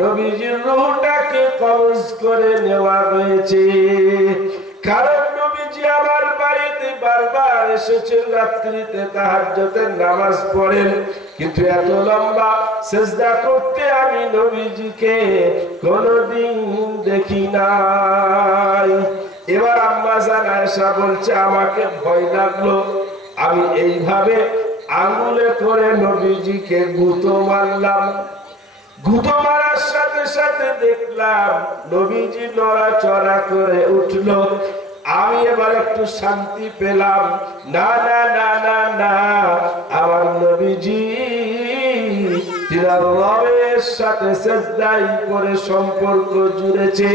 নবীজির রূহটাকে কবজ করে নেওয়া হয়েছে। কারণ নবীজি আমার বাড়িতে বারবার এসেছেন, রাত্রিতে তাহাজ্জুদের নামাজ পড়েন, কিন্তু এত লম্বা সিজদা করতে আমি নবীজিকে কোনদিন দেখি নাই। এবার আম্মা জান আয়েশা বলছে, আমাকে ভয় লাগলো, আমি এইভাবে আঙ্গুলে করে নবীজিকে গুঁতো মারলাম। গুঁতো মারার সাথে সাথে দেখলাম নবীজি নড়াচড়া করে উঠল। আমি এবার একটু শান্তি পেলাম। না না না না না, আমার নবীজি তিনার রবের সাথে সিজদায় করে সম্পর্ক জুড়েছে।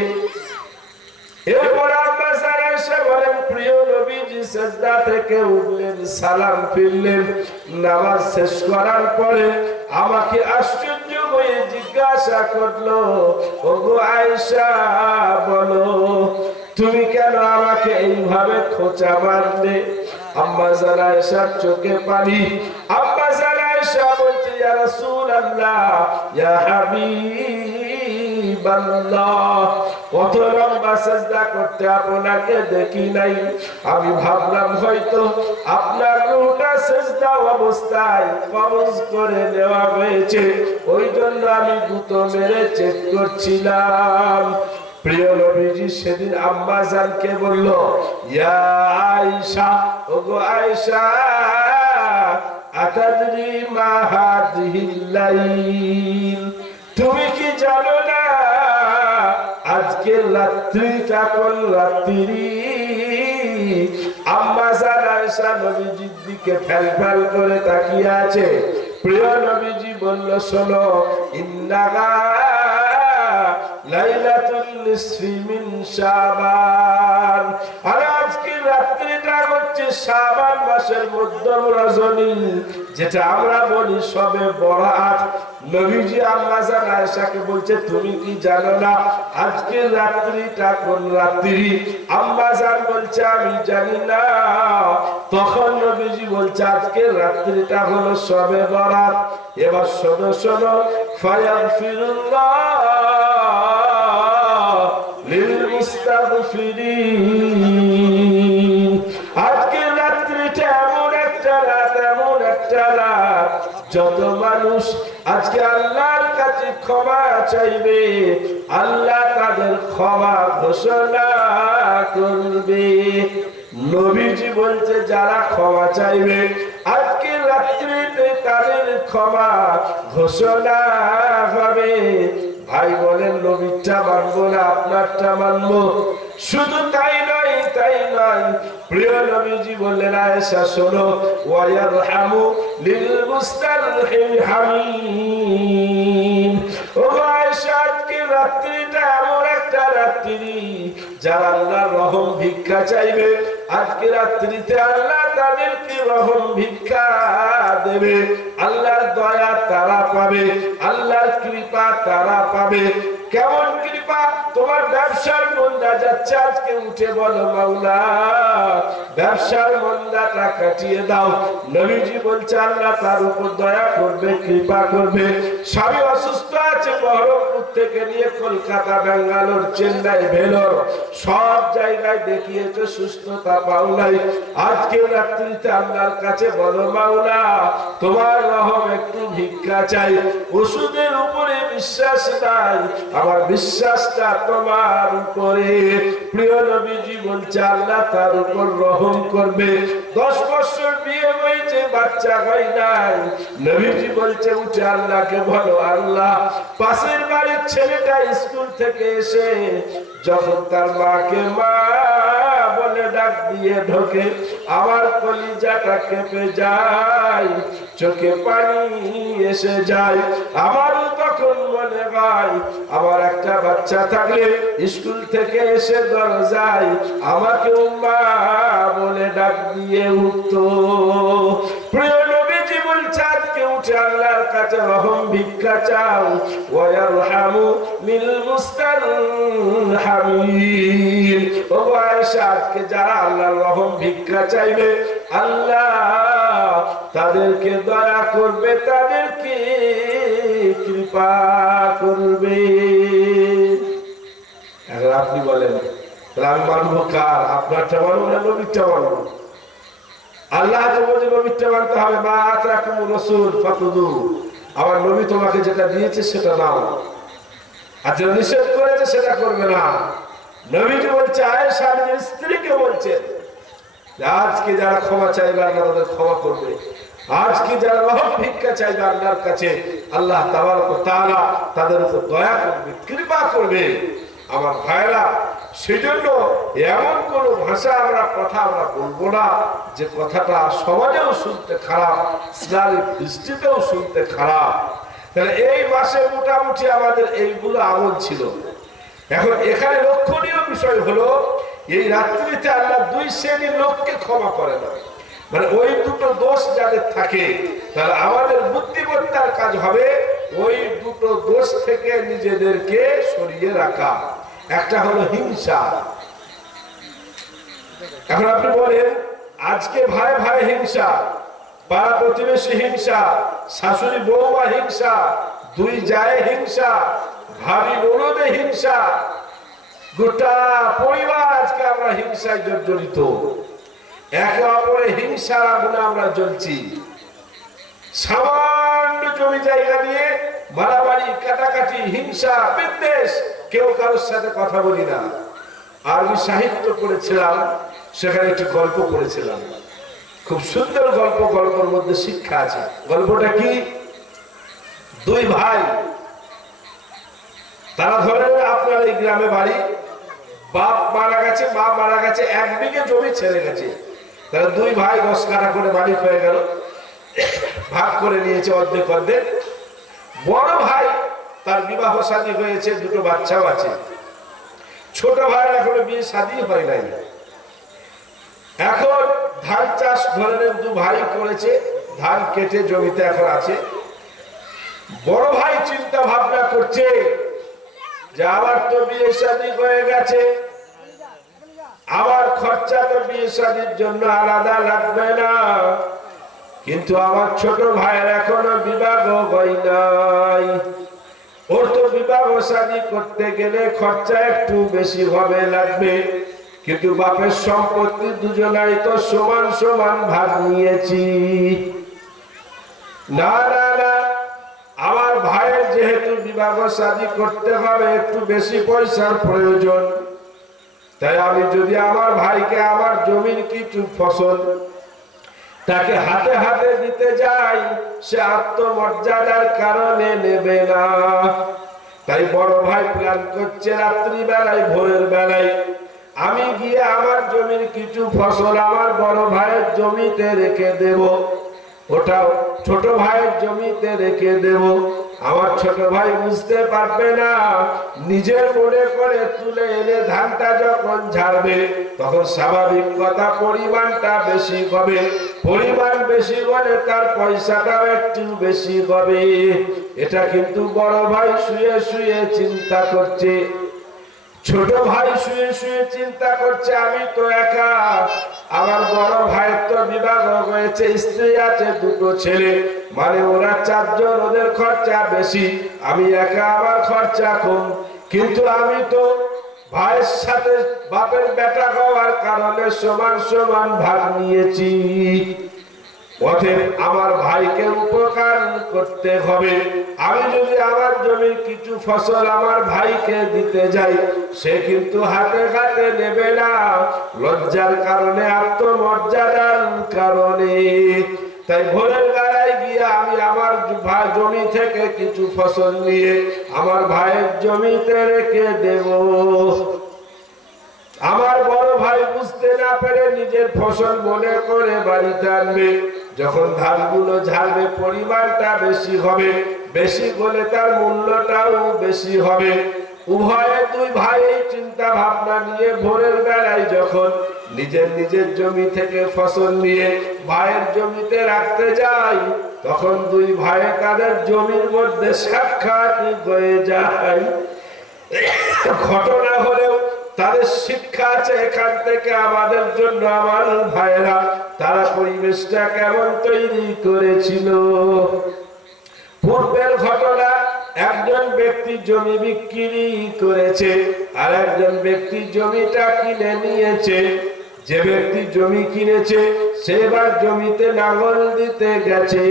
এরপর আম্মা জান আয়েশা বলেন, প্রিয় নবীজি সিজদা থেকে উঠলেন, সালাম ফিরলেন। নামাজ শেষ করার পরে আমাকে আশ্চর্য হয়ে জিজ্ঞাসা করলো, ওগো আয়েশা, বলো তুমি কেন আমাকে এইভাবে খোঁচা মারলে? আম্মা জান আয়েশার চোখে পানি। আম্মা জান আয়েশা বলছে, ইয়া রাসূলুল্লাহ, ইয়া হাবিবাল্লাহ, কত লম্বা সিজদা করতে আপনাকে দেখি নাই। আমি ভাবলাম হয়তো আপনার রূহটা সিজদা অবস্থায় কবজ করে নেওয়া হয়েছে, ওই জন্য আমি গুঁতো মেরে চেক করছিলাম। প্রিয় নবীজি সেদিন আম্মা জানকে বলল, ইয়া আয়েশা, ওগো আয়েশা, আতাদরি মা হাদিহিল লাইল, তুমি কি জানো না আজকের রাত্রিটা কোন রাত্রি? আম্মা জান আয়েশা নবীজির দিকে ফ্যাল ফ্যাল করে তাকিয়ে আছে। প্রিয় নবীজি বলল, শোনো, ইন্নাহা লাইলাতুল নিসফি মিন শাবান, আর আজকে রাত্রিটা হচ্ছে শাবান মাসের মধ্যম রজনী, যেটা আমরা বলি শবে বরাত। নবীজি আম্মা জান আয়েশাকে বলছে, তুমি কি জানো না আজকে রাত্রিটা কোন রাত্রি? আম্মা জান বলছে, আমি জানি না। তখন নবীজি বলছে, আজকে রাত্রিটা হলো শবে বরাত। এবার শোনো শোনো, ফায়াগফিরুল্লাহ লিল মুস্তাগফিরিন, আজকে রাত্রিটা এমন একটা রাত, এমন একটা রাত, যত মানুষ আজকে আল্লাহর কাছে ক্ষমা চাইবে, আল্লাহ তাদের ক্ষমা ঘোষণা করবে। নবীজি বলছে, যারা ক্ষমা চাইবে আজকে রাত্রিতে তাদের ক্ষমা ঘোষণা হবে। ভাই বলেন, নবীরটা মানবো না আপনারটা মানবো? শুধু তাই নয়, তাই নয়, প্রিয় নবীজি বললেন, আয়েশা শোনো, ওয়ায়ারহামু লিল মুস্তারহিমিন, ও আয়েশা, আজকে রাত্রিটা এমন একটা রাত্রি, যারা আল্লাহর রহম ভিক্ষা চাইবে আজকে রাত্রিতে আল্লাহ তাদেরকে রহম ভিক্ষা দেবে। আল্লাহর দয়া তারা পাবে, আল্লাহর কৃপা তারা পাবে। কেমন কৃপা? তোমার ব্যবসার মন্দা যাচ্ছে, আজকে উঠে বলো, মাওলা ব্যবসার মন্দাটা কাটিয়ে দাও। নবীজি বলছে, আল্লাহ তার উপর দয়া করবে, কৃপা করবে। স্বামী অসুস্থ আছে, বহরমপুর থেকে নিয়ে কলকাতা, বেঙ্গালোর, চেন্নাই, ভেলোর, সব জায়গায় দেখিয়েছো, সুস্থতা পাও নাই। আজকে রাত্রিতে আল্লাহর কাছে বলো, মাওলা তোমার রহম একটু ভিক্ষা চাই। ওষুধের উপরে বিশ্বাস নাই, আমার বিশ্বাসটা তোমার উপরে। প্রিয় নবীজি বলছে, আল্লাহ তার উপর রহম করবে। 10 বছর বিয়ে হয়েছে, বাচ্চা হয় নাই। নবীজি বলছে, উঠে আল্লাহকে বলো, আল্লাহ পাশের বাড়ির ছেলেটা স্কুল থেকে এসে যখন তার মাকে মা বলে ডাক দিয়ে ঢোকে, আমার কলিজাটা কেঁপে যায়, চোখে পানি এসে যায়। আমারও তখন মনে হয়, আমার একটা বাচ্চা থাকলে স্কুল থেকে এসে দরজায় আমাকে মা বলে ডাক দিয়ে উঠতো। প্রিয় নবীজি বলছে, আজকে উঠে আল্লাহর কাছে রহম ভিক্ষা চাও। ওয়ায়ারহামু লিল মুস্তারহিমিন, ও আয়েশা, আজকে যারা আল্লাহর রহম ভিক্ষা চাইবে, আল্লাহ তাদেরকে দয়া করবে, তাদেরকে কৃপা করবে। এখন আপনি বলেন তাহলে আমি মানবো কার? আপনারটা মানবো না নবীরটা মানবো? আল্লাহ তো বলছে নবীরটা মানতে হবে। মা আতাকুম রাসূল ফাখুযু, আমার নবী তোমাকে যেটা দিয়েছে সেটা নাও, আর যেটা নিষেধ করেছে সেটা করবে না। নবীজি বলছে, আয়েশা নিজের স্ত্রীকে বলছে, আজকে যারা ক্ষমা চাইবে আল্লাহ তাদের ক্ষমা করবে, আজকে যারা রহম ভিক্ষা চাইবে আল্লাহর কাছে আল্লাহ তাবারক ওয়া তাআলা তাদের উপর দয়া করবে, কৃপা করবে। আমার ভাইরা, সেজন্য এমন কোন ভাষা কথা আমরা বলবো না যে কথাটা সমাজেও শুনতে খারাপ, ইসলামিক দৃষ্টিতেও শুনতে খারাপ। তাহলে এই মাসে মোটামুটি আমাদের এইগুলো আমল ছিল। এখন এখানে লক্ষণীয় বিষয় হলো এই রাত্রিতে আল্লাহ দুই শ্রেণীর লোককে ক্ষমা করে না। মানে ওই দুটো দোষ যাদের থাকে, তাহলে আমাদের বুদ্ধিমত্তার কাজ হবে ওই দুটো দোষ থেকে নিজেদেরকে সরিয়ে রাখা। একটা হলো হিংসা। এখন আপনি বলেন আজকে ভাই ভাই হিংসা, পাড়া প্রতিবেশী হিংসা, শাশুড়ি বৌমা হিংসা, দুই জায়ে হিংসা, ভাবি ননদে হিংসা, গোটা পরিবার আজকে আমরা হিংসায় জর্জরিত। একে অপরে হিংসার আগুনে আমরা জ্বলছি। সামান্য জমি জায়গা নিয়ে মারামারি, কাটাকাটি, হিংসা, বিদ্বেষ, কেউ কারোর সাথে কথা বলি না। আরবি সাহিত্য পড়েছিলাম, সেখানে একটি গল্প পড়েছিলাম, খুব সুন্দর গল্প। গল্পের মধ্যে শিক্ষা আছে। গল্পটা কি? দুই ভাই, তারা ধরেন আপনার এই গ্রামে বাড়ি, বাপ মারা গেছে, মা মারা গেছে, 1 বিঘে জমি ছেড়ে গেছে। তারা দুই ভাই 10 কাঠা করে মালিক হয়ে গেল, ভাগ করে নিয়েছে অর্ধেক অর্ধেক। বড় ভাই তার বিবাহ শাদী হয়েছে, 2টো বাচ্চাও আছে। ছোট ভাইয়ের এখনো বিয়ে শাদী হয় নাই। এখন ধান চাষ ধরেন 2 ভাই করেছে, ধান কেটে জমিতে এখন আছে। বড় ভাই চিন্তা ভাবনা করছে যে আমার তো বিয়ে শাদী হয়ে গেছে, আমার খরচা তো বিয়ে শাদীর জন্য আলাদা লাগবে না, কিন্তু আমার ছোট ভাইয়ের এখনো বিবাহ হয় নাই, ওর তো বিবাহ শাদী করতে গেলে খরচা একটু বেশি হবে লাগবে, কিন্তু বাপের সম্পত্তি দুজনাই তো সমান সমান ভাগ নিয়েছি। না না না, আমার ভাইয়ের যেহেতু বিবাহ শাদী করতে হবে, একটু বেশি পয়সার প্রয়োজন, তাই আমি যদি আমার ভাইকে আমার জমির কিছু ফসল তাকে হাতে হাতে দিতে যাই, সে আত্মমর্যাদার কারণে নেবে না। তাই বড় ভাই প্ল্যান করছে রাত্রি বেলায়, ভোরের বেলায় আমি গিয়ে আমার জমির কিছু ফসল আমার বড় ভাইয়ের জমিতে রেখে দেব, ওটাও ছোট ভাইয়ের জমিতে রেখে দেব। আমার ছোট ভাই বুঝতে পারবে না, নিজের মনে করে তুলে এনে ধানটা যখন ঝাড়বে তখন স্বাভাবিক কথা পরিমাণটা বেশি হবে, পরিমাণ বেশি বলে তার পয়সাটাও একটু বেশি হবে। এটা কিন্তু বড় ভাই শুয়ে শুয়ে চিন্তা করছে, ছোট ভাই শুয়ে শুয়ে চিন্তা করছে আমি তো একা, আমার বড় ভাইয়ের তো বিবাহ হয়েছে, স্ত্রী আছে, 2টো ছেলে, মানে ওরা 4 জন, ওদের খরচা বেশি, আমি একা, আমার খরচা কম। কিন্তু আমি তো ভাইয়ের সাথে বাপের বেটা হওয়ার কারণে সমান সমান ভাগ নিয়েছি, অতএব আমার ভাইকে উপকার করতে হবে। আমি যদি আমার জমির কিছু ফসল আমার ভাইকে দিতে যাই, সে কিন্তু হাতে হাতে নেবে না, লজ্জার কারণে, আত্মমর্যাদার কারণে। তাই ভোরের বেলায় গিয়ে আমি আমার জমি থেকে কিছু ফসল নিয়ে আমার ভাইয়ের জমিতে রেখে দেব। আমার বড় ভাই বুঝতে না পেরে নিজের ফসল মনে করে বাড়িতে আনবে, যখন ধানগুলো ঝাড়বে পরিমাণটা বেশি হবে, বেশি হলে তার মূল্যটাও বেশি হবে। উভয়ে 2 ভাই এই চিন্তা ভাবনা নিয়ে ভোরের বেলায় যখন নিজের নিজের জমি থেকে ফসল নিয়ে ভাইয়ের জমিতে রাখতে যায়, তখন 2 ভাই তাদের জমির মধ্যে সাক্ষাৎ হয়ে যায়। ঘটনা হলেও তাদের শিক্ষা আছে এখান থেকে আমাদের জন্য। আমার ভাইয়েরা, তারা পরিবেশটা কেমন তৈরি করেছিল। পূর্বের ঘটনা একজন ব্যক্তি জমি বিক্রি করেছে আর একজন ব্যক্তি জমিটা কিনে নিয়েছে। যে ব্যক্তি জমি কিনেছে সে এবার জমিতে নাঙল দিতে গেছে।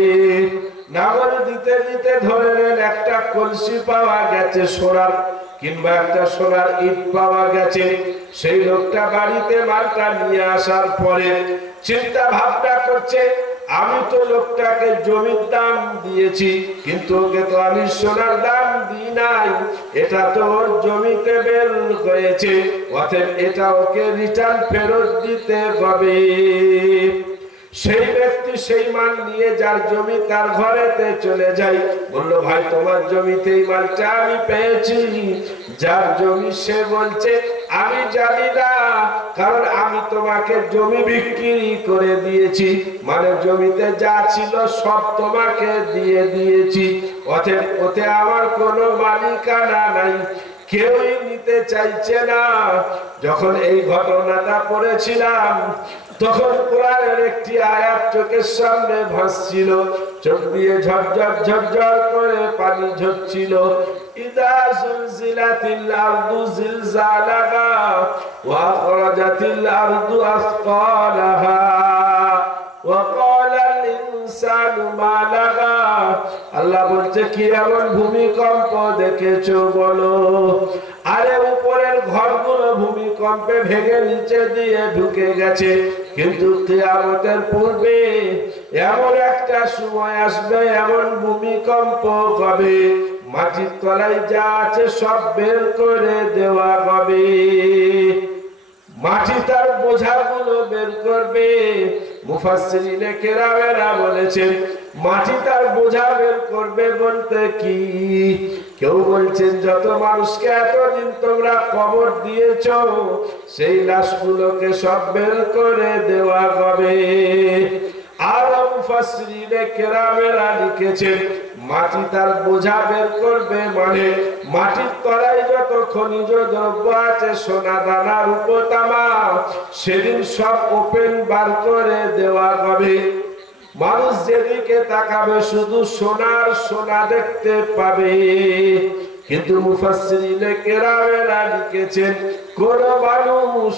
নাঙল দিতে দিতে ধরে নেন একটা কলসি পাওয়া গেছে সোনার, কিংবা একটা সোনার ইট পাওয়া গেছে। সেই লোকটা বাড়িতে মালটা নিয়ে আসার পরে চিন্তা ভাবনা করছে, আমি তো লোকটাকে জমির দাম দিয়েছি, কিন্তু ওকে তো আমি সোনার দাম দিই নাই, এটা তো ওর জমিতে বের হয়েছে, অতএব এটা ওকে রিটার্ন ফেরত দিতে হবে। সেই ব্যক্তি সেই মাল নিয়ে যার জমি তার ঘরেতে চলে যায়, বলল ভাই তোমার জমিতে এই মালটা আমি পেয়েছি। যার জমি সে বলছে আমি জানি না, কারণ আমি তোমাকে জমি বিক্রি করে দিয়েছি, মানে জমিতে যা ছিল সব তোমাকে দিয়ে দিয়েছি, অতএব ওতে আমার কোনো মালিকানা নাই, কেউই নিতে চাইছে না। যখন এই ঘটনাটা পড়েছিলাম তখন কোরআনের একটি আয়াত চোখের সামনে ভাসছিল, চোখ দিয়ে ঝরঝর ঝরঝর করে পানি ঝরছিল। ইদা জুলজিলাতিল আরদু জিলজালাহা ওয়া আখরাজাতিল আরদু আসকালাহা ওয়া ক্বালাল ইনসানু মা লাহা। আল্লাহ বলছে কি এমন ভূমিকম্প দেখেছো বলো? আরে উপরের ঘরগুলো ভূমিকম্পে ভেঙে নিচে দিয়ে ঢুকে গেছে, কিন্তু কিয়ামতের পূর্বে এমন একটা সময় আসবে, এমন ভূমিকম্প হবে, মাটির তলায় যা আছে সব বের করে দেওয়া হবে। মাটি তার বোঝাগুলো বের করবে। মুফাসসিরিনে কেরামেরা বলেছেন মাটি তার বোঝা বের করবে বলতে কি? কেউ বলছেন যত মানুষকে এতদিন তোমরা কবর দিয়েছো সেই লাশগুলোকে সব বের করে দেওয়া হবে। আর মুফাসসিরিনে কেরামেরা লিখেছেন মাটি তার বোঝা বের করবে মানে মাটির তলায় যত খনিজ দ্রব্য আছে, সোনা দানা রূপো তামা, সেদিন সব ওপেন বার করে দেওয়া হবে। মানুষ যেদিকে তাকাবে শুধু সোনার সোনা দেখতে পাবে। কিন্তু মুফাসসিরিনে কেরামেরা লিখেছেন কোন মানুষ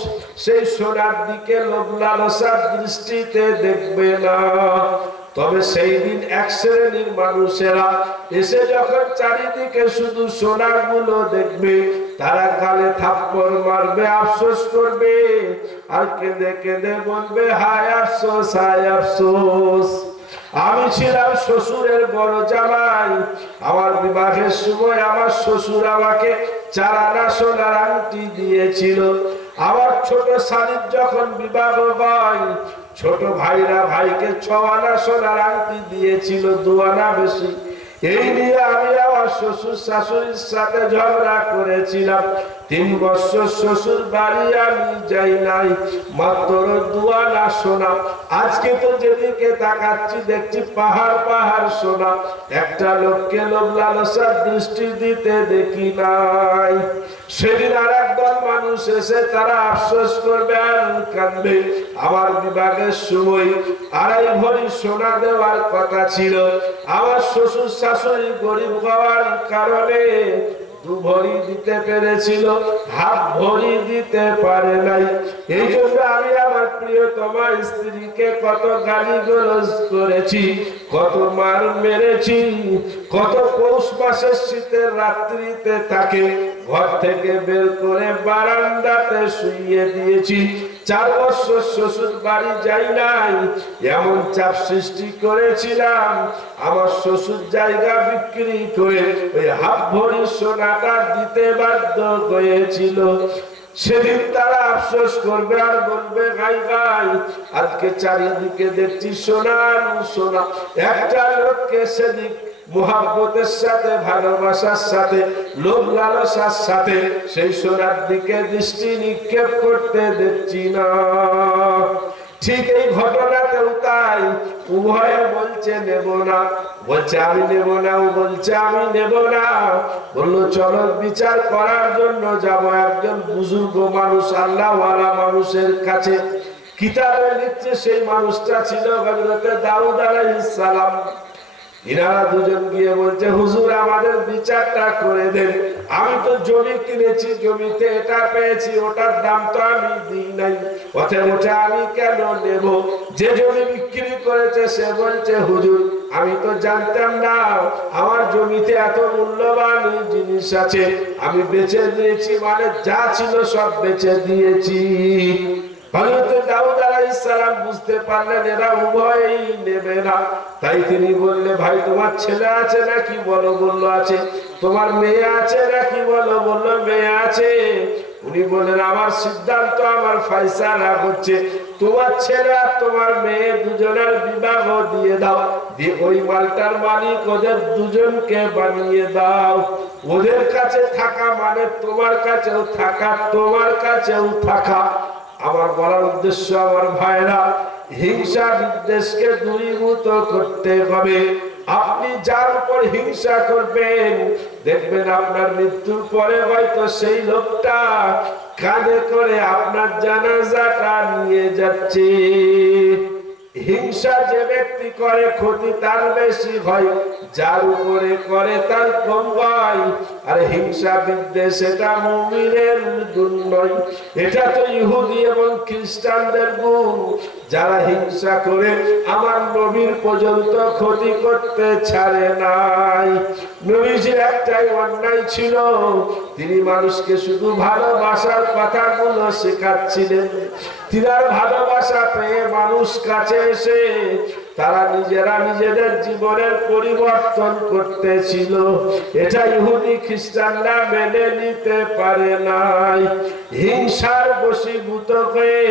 সেই সোনার দিকে লোভ লালসার দৃষ্টিতে দেখবে না। তবে সেই দিন এক শ্রেণীর মানুষেরা এসে যখন চারিদিকে শুধু সোনাগুলো দেখবে, তারা গালে থাপ্পড় মারবে, আফসোস করবে, আর কেঁদে কেঁদে বলবে হায় আফসোস, হায় আফসোস। আমি ছিলাম শ্বশুরের বড় জামাই, আমার বিবাহের সময় আমার শ্বশুর আমাকে 4 আনা সোনার আংটি দিয়েছিল। আমার ছোট শালীর যখন বিবাহ হয়, ছোট ভাইরা ভাইকে 6 আনা সোনার আংটি দিয়েছিল, 2 আনা বেশি। এই নিয়ে আমি আমার শ্বশুর শাশুড়ির সাথে ঝগড়া করেছিলাম। 3 বছর শ্বশুর বাড়ি আমি যাই নাই, মাত্র 2 আনা সোনা। আজকে তো যেদিকে তাকাচ্ছি দেখছি পাহাড় পাহাড় সোনা, একটা লোককে লোভ লালসার দৃষ্টি দিতে দেখি নাই। সেদিন আর একদল মানুষ এসে তারা আফসোস করবে আর কাঁদবে, আমার বিবাহের সময় 2.5 ভরি সোনা দেওয়ার কথা ছিল, আমার শ্বশুর শাশুড়ি গরিব হওয়ার কারণে 2 ভরি দিতে পেরেছিল, হাফ ভরি দিতে পারে নাই। এই জন্য আমি আমার প্রিয়তমা স্ত্রীকে কত গালিগালাজ করেছি, কত মার মেরেছি, কত পৌষ মাসের শীতের রাত্রিতে তাকে ঘর থেকে বের করে বারান্দাতে শুইয়ে দিয়েছি। 4 বছর শ্বশুর বাড়ি যাই নাই, এমন চাপ সৃষ্টি করেছিলাম আমার শ্বশুর জায়গা বিক্রি করে ওই হাফ ভরি সোনাটা দিতে বাধ্য হয়েছিল। সেদিন তারা আফসোস করবে আর বলবে ভাই ভাই আজকে চারিদিকে দেখছি সোনার সোনা। একটা লোককে সেদিন মুহাব্বতের সাথে, ভালোবাসার সাথে, লোভ লালসার সাথে সেই সোনার দিকে দৃষ্টি নিক্ষেপ করতে দেখছি না। ঠিক এই ঘটনাতেও তাই, উভয়ে বলছে নেব না, বলছে আমি নেব না, ও বলছে আমি নেব না। বললো চলো বিচার করার জন্য যাব একজন বুজুর্গ মানুষ, আল্লাহওয়ালা মানুষের কাছে। কিতাবে লিখছে সেই মানুষটা ছিল হযরত দাউদ আলাইহিস সালাম। ইনারা দুজন গিয়ে বলছে হুজুর আমাদের বিচারটা করে দেন, আমি তো জমি কিনেছি, জমিতে এটা পেয়েছি, ওটার দাম তো আমি দিই নাই, অতএব ওটা আমি কেন নেব? যে জমি বিক্রি করেছে সে বলছে হুজুর আমি তো জানতাম না আমার জমিতে এত মূল্যবান জিনিস আছে, আমি বেচে দিয়েছি, মানে যা ছিল সব বেচে দিয়েছি। হযরত দাউদ আলাইহিস সালাম বুঝতে পারলেন এরা উভয়ই নেবে না, তাই তিনি বললেন ভাই তোমার ছেলে আছে নাকি? বলো, বললো আছে। তোমার মেয়ে আছে নাকি? বলো, বললো মেয়ে আছে। উনি বললেন আমার সিদ্ধান্ত, আমার ফয়সালা হচ্ছে তোমার ছেলে আর তোমার মেয়ে দুজনের বিবাহ দিয়ে দাও, দিয়ে ওই মালটার মালিক ওদের দুজনকে বানিয়ে দাও। ওদের কাছে থাকা মানে তোমার কাছেও থাকা, তোমার কাছেও থাকা। আমার বলার উদ্দেশ্য আমার ভাইরা, হিংসা বিদ্বেষকে দূরীভূত করতে হবে। আপনি যার উপর হিংসা করবেন দেখবেন আপনার মৃত্যুর পরে হয়তো সেই লোকটা কাঁধে করে আপনার জানাজাটা নিয়ে যাচ্ছে। হিংসা যে ব্যক্তি করে ক্ষতি তার বেশি হয়, যার উপরে করে তার কম হয়। আর হিংসা বিদ্বেষ এটা মুমিনের গুণ নয়, এটা তো ইহুদি এবং খ্রিস্টানদের গুণ। যারা হিংসা করে আমার নবীর পর্যন্ত ক্ষতি করতে ছাড়ে নাই। নবীজির একটাই অন্যায় ছিল, তিনি মানুষকে শুধু ভালোবাসার কথাগুলো শেখাচ্ছিলেন। তিনার ভালোবাসা পেয়ে মানুষ কাছে এসে তারা নিজেরা নিজেদের জীবনের পরিবর্তন করতেছিল। এটা ইহুদি খ্রিস্টানরা মেনে নিতে পারে নাই। হিংসার বশীভূত হয়ে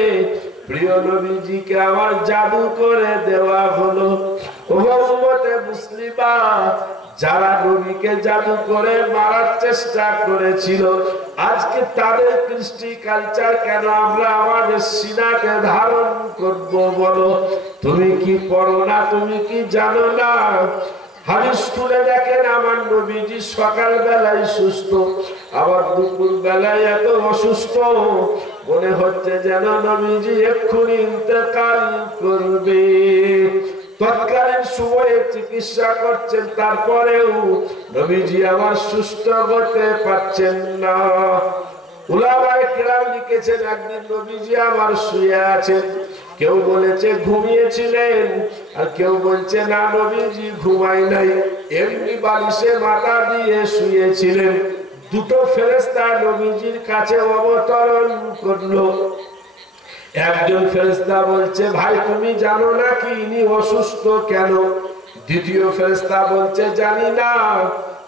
প্রিয় নবীজিকে আমার জাদু করে দেওয়া হলো। উম্মতে মুসলিমা যারা নবীকে জাদু করে মারার চেষ্টা করেছিল, আজকে তাদের কৃষ্টি কালচার কেন আমরা আমাদের সিনাতে ধারণ করব? বলো, তুমি কি পড়ো না? তুমি কি জানো না? হাদিস স্কুলে দেখেন আমার নবীজি সকাল বেলায় সুস্থ, আবার দুপুর বেলায় এত অসুস্থ, মনে হচ্ছে যেন নবীজি এক্ষুনি ইন্তেকাল করবে। তৎকালীন সময়ে চিকিৎসা করছেন, তারপরেও নবীজি আমার সুস্থ হতে পারছেন না। উলামায়ে কেরাম লিখেছেন একদিন নবীজি আমার শুয়ে আছেন, কেউ বলেছে ঘুমিয়েছিলেন, আর কেউ বলছে না নবীজি ঘুমায় নাই, এমনি বালিশে মাথা দিয়ে শুয়েছিলেন। দুটো ফেরেশতা নবীজির কাছে অবতরণ করলো। একজন ফেরেশতা বলছে ভাই তুমি জানো না কি ইনি অসুস্থ কেন? দ্বিতীয় ফেরেশতা বলছে জানি না।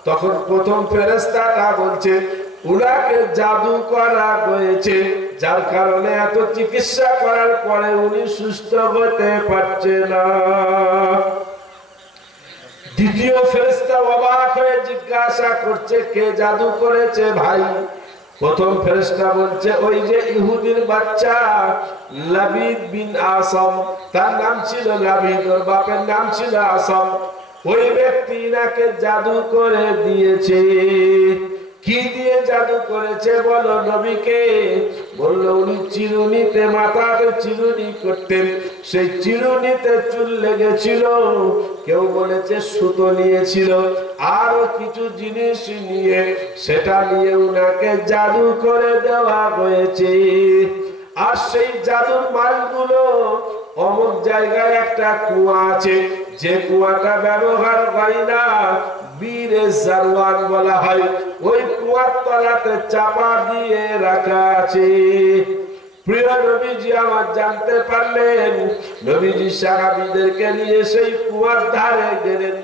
তখন প্রথম ফেরেশতাটা বলছে উনাকে জাদু করা হয়েছে, যার কারণে এত চিকিৎসা করার পরে উনি সুস্থ হতে পারছে না। দ্বিতীয় ফেরেশতা অবাক হয়ে জিজ্ঞাসা করছে কে জাদু করেছে ভাই? প্রথম ফেরেশতা বলছে ওই যে ইহুদির বাচ্চা লাবিদ বিন আসম, তার নাম ছিল লাবিদ, ওর বাপের নাম ছিল আসম, ওই ব্যক্তি নাকে জাদু করে দিয়েছে। কি দিয়ে জাদু করেছে বলো নবীকে? বলল উনি চিরুনিতে, মাথাতে চিরুনি করতেন, সেই চিরুনিতে চুল লেগেছিল, কেউ বলেছে সুতো নিয়েছিল, আরো কিছু জিনিস নিয়ে সেটা নিয়ে উনাকে জাদু করে দেওয়া হয়েছে। আর সেই জাদুর মালগুলো অমুক জায়গায় একটা কুয়া আছে, যে কুয়াটা ব্যবহার হয় না, বীরে জারওয়ান বলা হয়, ওই কুয়ার তলাতে চাপা দিয়ে রাখা আছে। প্রিয় নবীজি আমার জানতে পারলেন, নবীজি সাহাবীদেরকে নিয়ে সেই কুয়ার ধারে গেলেন,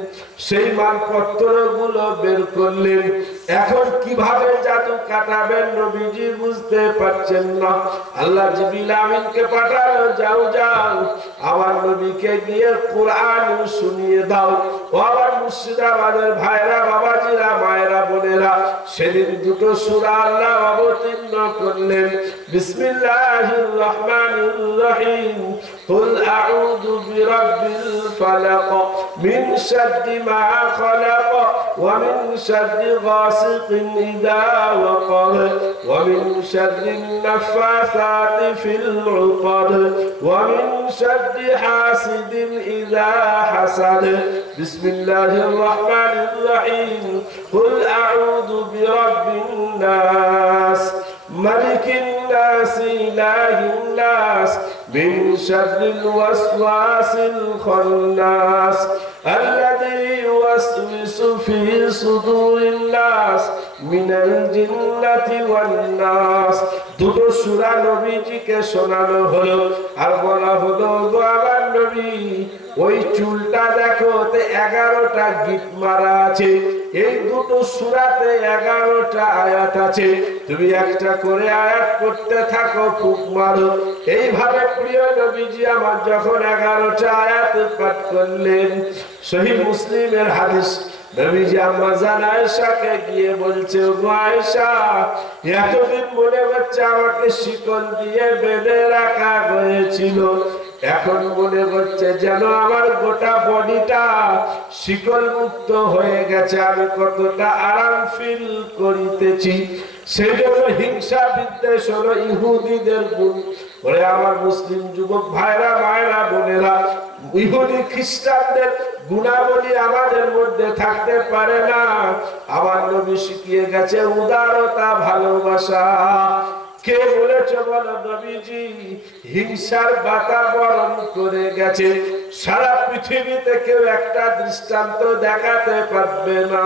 সেই মালপত্র গুলো বের করলেন। এখন কিভাবে জাদু কাটাবেন নবীজি বুঝতে পারছেন না। আল্লাহ জিবরিল আমিনকে পাঠালো, যাও যাও আমার নবীকে গিয়ে কোরআন শুনিয়ে দাও। ও আমার মুর্শিদাবাদের ভাইরা, বাবাজিরা, মায়েরা, বোনেরা, সেদিন দুটো সূরা আল্লাহ অবতীর্ণ করলেন। বিসমিল্লাহির রহমানির রহিম, কুল আউযু বিরাব্বিল ফালাক মিন শাররি মা খালাক ওয়া মিন শাররি গাসিকিন ইযা ওয়াকাব ওয়া মিন শাররিন নাফাসাতি ফিল উকাদ ওয়া মিন শাররি হাসিদিন ইযা হাসাদ বিসমিল্লাহির রাহমানির রহিম কুল আউযু বিরাব্বিন নাস মালিকিন নাস ইলাহিন নাস মিন শাররিল ওয়াসওয়াসিল খান্নাস الذي يوسوس في صدور الناس من الجنة والناس দুটো সূরা নবীজিকে শোনানো হলো আর বলা হলো গো আমার নবী ওই চুলটা দেখো তে 11টা গিট মারা আছে এই দুটো সূরাতে 11টা আয়াত আছে তুমি একটা করে আয়াত করতে থাকো ফুক মারো এইভাবে প্রিয় নবীজি আমার যখন 11টা আয়াত পাঠ করলেন সহিহ মুসলিমের হাদিস নবীজি আম্মা জান আয়েশাকে গিয়ে বলছে ও আয়েশা এতদিন মনে হচ্ছে আমাকে শিকল দিয়ে বেঁধে রাখা হয়েছিল এখন মনে হচ্ছে যেন আমার গোটা বডিটা শিকল মুক্ত হয়ে গেছে আমি কতটা আরাম ফিল করিতেছি সেই জন্য হিংসা বিদ্বেষ হলো ইহুদিদের গুণ ওরে আমার মুসলিম যুবক ভাইরা মায়েরা বোনেরা ইহুদি খ্রিস্টানদের গুণাবলী আমাদের মধ্যে থাকতে পারে না আমার নবী শিখিয়ে গেছে উদারতা ভালোবাসা কে বলেছে বলো নবীজি হিংসার বাতাবরণ করে গেছে সারা পৃথিবীতে কেউ একটা দৃষ্টান্ত দেখাতে পারবে না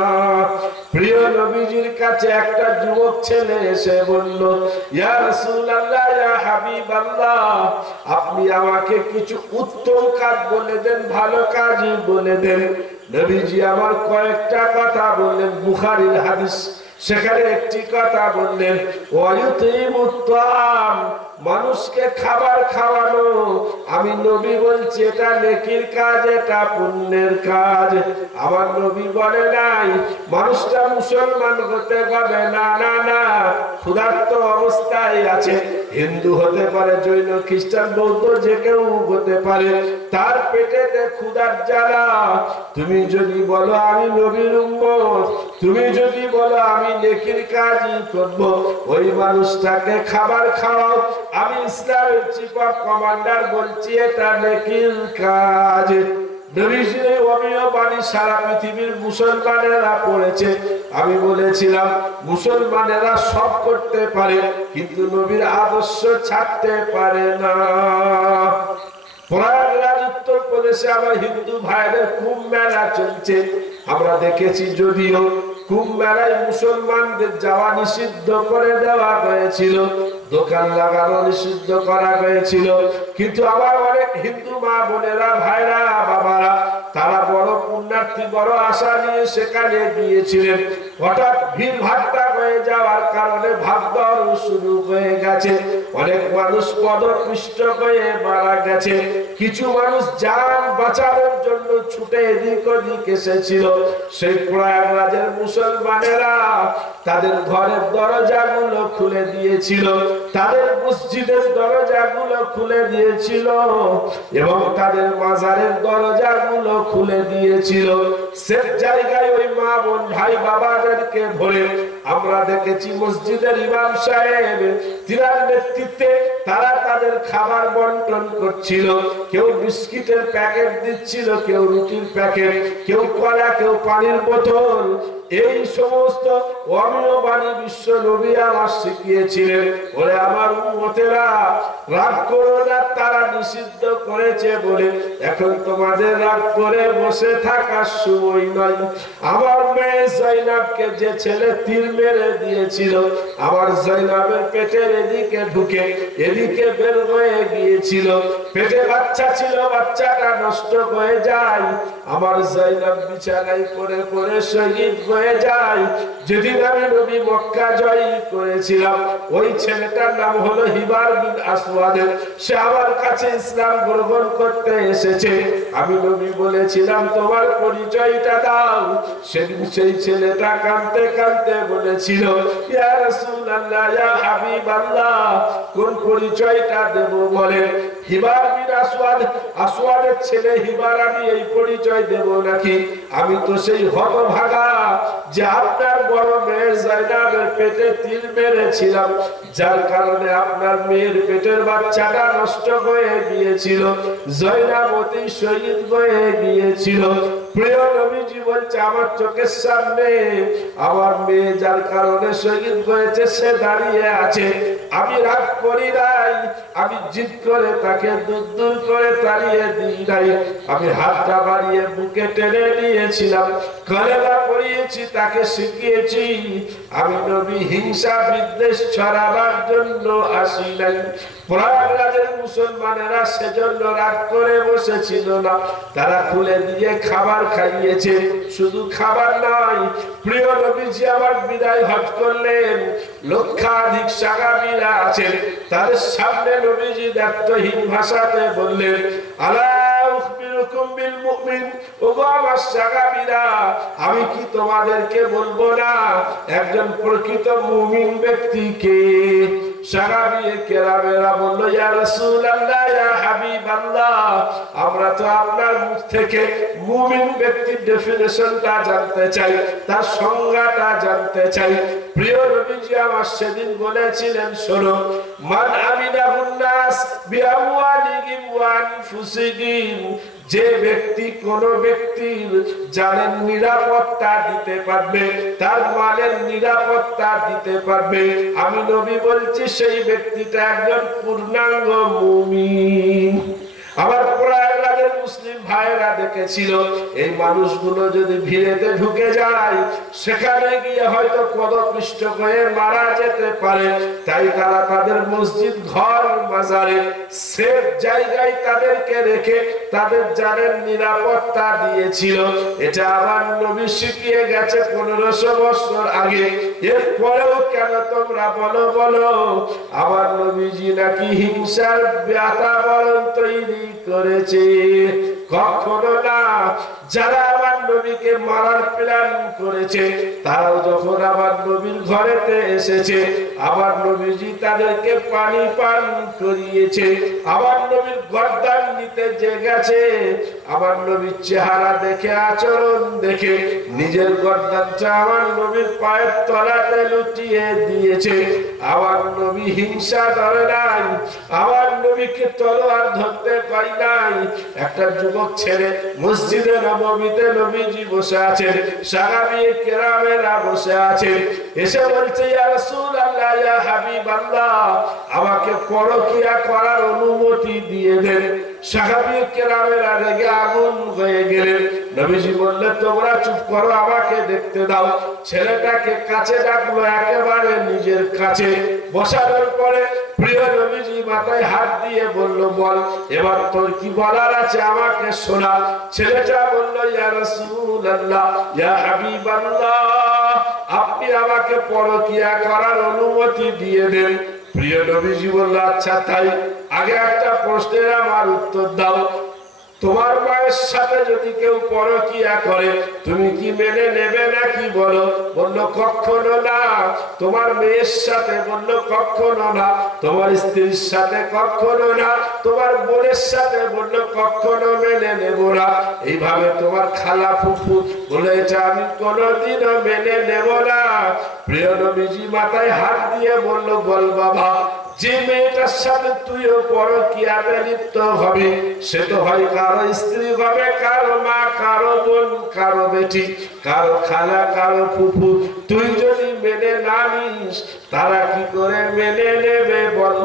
প্রিয় নবীজির কাছে একটা যুবক ছেলে এসে বলল ইয়া রাসূলুল্লাহ ইয়া হাবিবাল্লাহ আপনি আমাকে কিছু উত্তম কাজ বলে দেন ভালো কাজ বলে দেন নবীজি আমার কয়েকটা কথা বললেন বুখারীর হাদিস সেখানে একটি কথা বললেন ওয়ায়ুতিমুত তাআম মানুষকে খাবার খাওয়ানো আমি নবী বলছি এটা নেকির কাজ এটা পুণ্যের কাজ আমার নবী বলে নাই মানুষটা মুসলমান হতে হবে না না না ক্ষুধার্ত অবস্থায় আছে হিন্দু হতে পারে জৈন খ্রিস্টান বৌদ্ধ যে কেউ হতে পারে তার পেটেতে ক্ষুধার জ্বালা তুমি যদি বলো আমি নবীর উম্মত তুমি যদি বলো আমি নেকির কাজই করব ওই মানুষটাকে খাবার খাওয়াও আমি ইসলামের চিফ অফ কমান্ডার বলছি এটা নেকির কাজ নবীজির ওমিও বাণী সারা পৃথিবীর মুসলমানেরা পড়েছে আমি বলেছিলাম মুসলমানেরা সব করতে পারে কিন্তু নবীর আদর্শ ছাড়তে পারে না প্রয়াগরাজ উত্তর প্রদেশে আমার হিন্দু ভাইদের কুম্ভ মেলা চলছে আমরা দেখেছি যদিও কুম্ভ মেলায় মুসলমানদের যাওয়া নিষিদ্ধ করে দেওয়া হয়েছিল দোকান লাগানো নিষিদ্ধ করা হয়েছিল কিন্তু আবার অনেক হিন্দু মা বোনেরা ভাইরা বাবারা তারা বড় পুণ্যার্থী বড় আশা নিয়ে সেখানে গিয়েছিলেন হঠাৎ ভিড় ভাট্টা হয়ে যাওয়ার কারণে ভাগদৌড় শুরু হয়ে গেছে অনেক মানুষ পদপিষ্ট হয়ে মারা গেছে কিছু মানুষ জান বাঁচানোর জন্য ছুটে এদিক ওদিক এসেছিল সেই প্রয়াগরাজের মুসলমানেরা তাদের ঘরের দরজাগুলো খুলে দিয়েছিল তাদের মসজিদের দরজাগুলো খুলে দিয়েছিল এবং তাদের মাজারের দরজাগুলো খুলে দিয়েছিল সে জায়গায় ওই মা বোন ভাই বাবাদেরকে ধরে আমরা দেখেছি মসজিদের ইমাম সাহেব তিনার নেতৃত্বে তারা তাদের খাবার বন্টন করছিল কেউ বিস্কিটের প্যাকেট দিচ্ছিল কেউ রুটির প্যাকেট কেউ কলা কেউ পানির বোতল এই সমস্ত অমীয় বাণী বিশ্ব নবী আমার শিখিয়েছিলেন ওরে আমার উম্মতেরা রাগ করো না তারা নিষিদ্ধ করেছে বলে এখন তোমাদের রাগ করে বসে থাকার সময় নয় আমার মেয়ে জয়নাবকে যে ছেলে তীর মেরে দিয়েছিল আমার জয়নাবের পেটের এদিকে ঢুকে এদিকে বের হয়ে গিয়েছিল পেটে বাচ্চা ছিল বাচ্চাটা নষ্ট হয়ে যায় আমার জয়নাব বিছানায় পড়ে পড়ে শহীদ হয়ে যায় যেদিন যেদিন আমি নবী মক্কা জয় করেছিলাম, ওই ছেলেটার নাম হলো হিবার বিন আসওয়াদ। সে আমার কাছে ইসলাম গ্রহণ করতে এসেছে। আমি নবী বলেছিলাম তোমার পরিচয়টা দাও। সেদিন সেই ছেলেটা কাঁদতে কাঁদতে বলেছিল, ইয়া রাসূলুল্লাহ, ইয়া হাবিবাল্লাহ, কোন পরিচয়টা দেব বলেন? হিবার বিন আসওয়াদ, আসওয়াদের ছেলে হিবার, আমি এই পরিচয় দেব নাকি? আমি তো সেই হতভাগা যে আপনার বড় মেয়ে জাইনাবের পেটে তীর মেরেছিলাম, যার কারণে আপনার মেয়ের পেটের বাচ্চাটা নষ্ট হয়ে গিয়েছিল, জাইনাব অতি শহীদ হয়ে গিয়েছিল। প্রিয় নবীজি বলছে আমার চোখের সামনে আমার মেয়ে যার কারণে শহীদ হয়েছে সে দাঁড়িয়ে আছে। আমি রাগ করি নাই, আমি জিদ করে তাকে দূর দূর করে তাড়িয়ে দিই নাই। আমি হাতটা বাড়িয়ে বুকে টেনে নিয়েছিলাম, কলেমা পড়িয়েছি, তাকে শিখিয়েছি। আমি নবী হিংসা বিদ্বেষ ছড়াবার জন্য আসি নাই। প্রয়াগরাজের মুসলমানেরা সেজন্য রাগ করে বসেছিল না, তারা খুলে দিয়ে খাবার খাইয়েছে। শুধু খাবার নয়, প্রিয় নবীজি আমার বিদায় হজ করলেন, লক্ষাধিক সাহাবীরা আছেন, তাদের সামনে নবীজি দায়িত্বহীন ভাষাতে বললেন, আলা উখবিরুকুম বিল মুমিন, ওগো আমার সাহাবীরা, আমি কি তোমাদেরকে বলবো না একজন প্রকৃত মুমিন ব্যক্তিকে? সাহাবীয়ে কেরামেরা বলল, ইয়া রাসূলুল্লাহ, ইয়া হাবিবাল্লাহ, আমরা তো আপনার মুখ থেকে মুমিন ব্যক্তির ডেফিনিশনটা জানতে চাই, তার সংজ্ঞাটা জানতে চাই। প্রিয় নবীজি আমার সেদিন বলেছিলেন, শোনো, মান আমিনাহুন নাস বিআমওয়ালিহিম ওয়া আনফুসিহিম, যে ব্যক্তি কোন ব্যক্তির জানের নিরাপত্তা দিতে পারবে, তার মালের নিরাপত্তা দিতে পারবে, আমি নবী বলছি সেই ব্যক্তিটা একজন পূর্ণাঙ্গ মুমিন। আমার প্রয়াগরাজের মুসলিম ভাইয়েরা দেখেছিল, এই মানুষগুলো যদি ভিড়েতে ঢুকে যায়, সেখানে গিয়ে হয়তো পদপিষ্ট হয়ে মারা যেতে পারে, তাই তারা তাদের মসজিদ ঘর মাজারে সেফ জায়গায় তাদেরকে রেখে তাদের জানের নিরাপত্তা দিয়েছিল। এটা আমার নবী শিখিয়ে গেছে 1500 বছর আগে। এরপরেও কেন তোমরা বলো বলো আমার নবীজি নাকি হিংসার বাতাবরণ তৈরি করেছে? কখনো না। যারা আমার নবীকে মারার প্ল্যান করেছে, তারাও যখন আমার নবীর ঘরেতে এসেছে, আমার নবীজি তাদেরকে পানি পান করিয়েছে। আমার নবীর গর্দান নিতে যে গেছে, আমার নবীর চেহারা দেখে, আচরণ দেখে নিজের গর্দানটা আমার নবীর পায়ের তলাতে লুটিয়ে দিয়েছে। আমার নবী হিংসা ধরে নাই, আমার নবীকে তলোয়ার ধরতে পারি নাই। একটা যুবক ছেলে মসজিদে নববীতে নবীজি বসে আছেন, সাহাবীয়ে কেরামেরা বসে আছেন, এসে বলছে, ইয়া রাসূলুল্লাহ, ইয়া হাবিবাল্লাহ, আমাকে পরকিয়া করার অনুমতি দিয়ে দেন। সাহাবীয়ে কেরামেরা রেগে আগুন হয়ে গেলেন। নবীজি বললেন, তোমরা চুপ করো, আমাকে দেখতে দাও। ছেলেটাকে কাছে ডাকলো, একেবারে নিজের কাছে বসানোর পরে প্রিয় নবীজি মাথায় হাত দিয়ে বলল, বল এবার তোর কি বলার আছে, আমাকে শোনা। ছেলেটা বলল, ইয়া রাসূলুল্লাহ, ইয়া হাবিবাল্লাহ, আপনি আমাকে পরকিয়া করার অনুমতি দিয়ে দেন। প্রিয় নবীজি বলল, আচ্ছা তাই, আগে একটা প্রশ্নের আমার উত্তর দাও। তোমার মায়ের সাথে যদি কেউ পরকিয়া করে, তুমি কি মেনে নেবে নাকি বলো? বলল, কখনো না। তোমার মেয়ের সাথে? বলল, কখনো না। তোমার স্ত্রীর সাথে? কখনো না। তোমার বোনের সাথে? বলল, কখনো মেনে নেব না। এইভাবে তোমার খালা ফুফু? বলে, এটা আমি কোনোদিনও মেনে নেব না। প্রিয় নবীজি মাথায় হাত দিয়ে বলল, বল বাবা, যে মেয়েটার সাথে তুইও পরকিয়াতে লিপ্ত হবে, সে তো হয় কারো স্ত্রী হবে, কারো মা, কারো বোন, কারো বেটি, কারো খালা, কারো ফুফু। তুই যদি মেনে না নিস, তারা কি করে মেনে নেবে বল?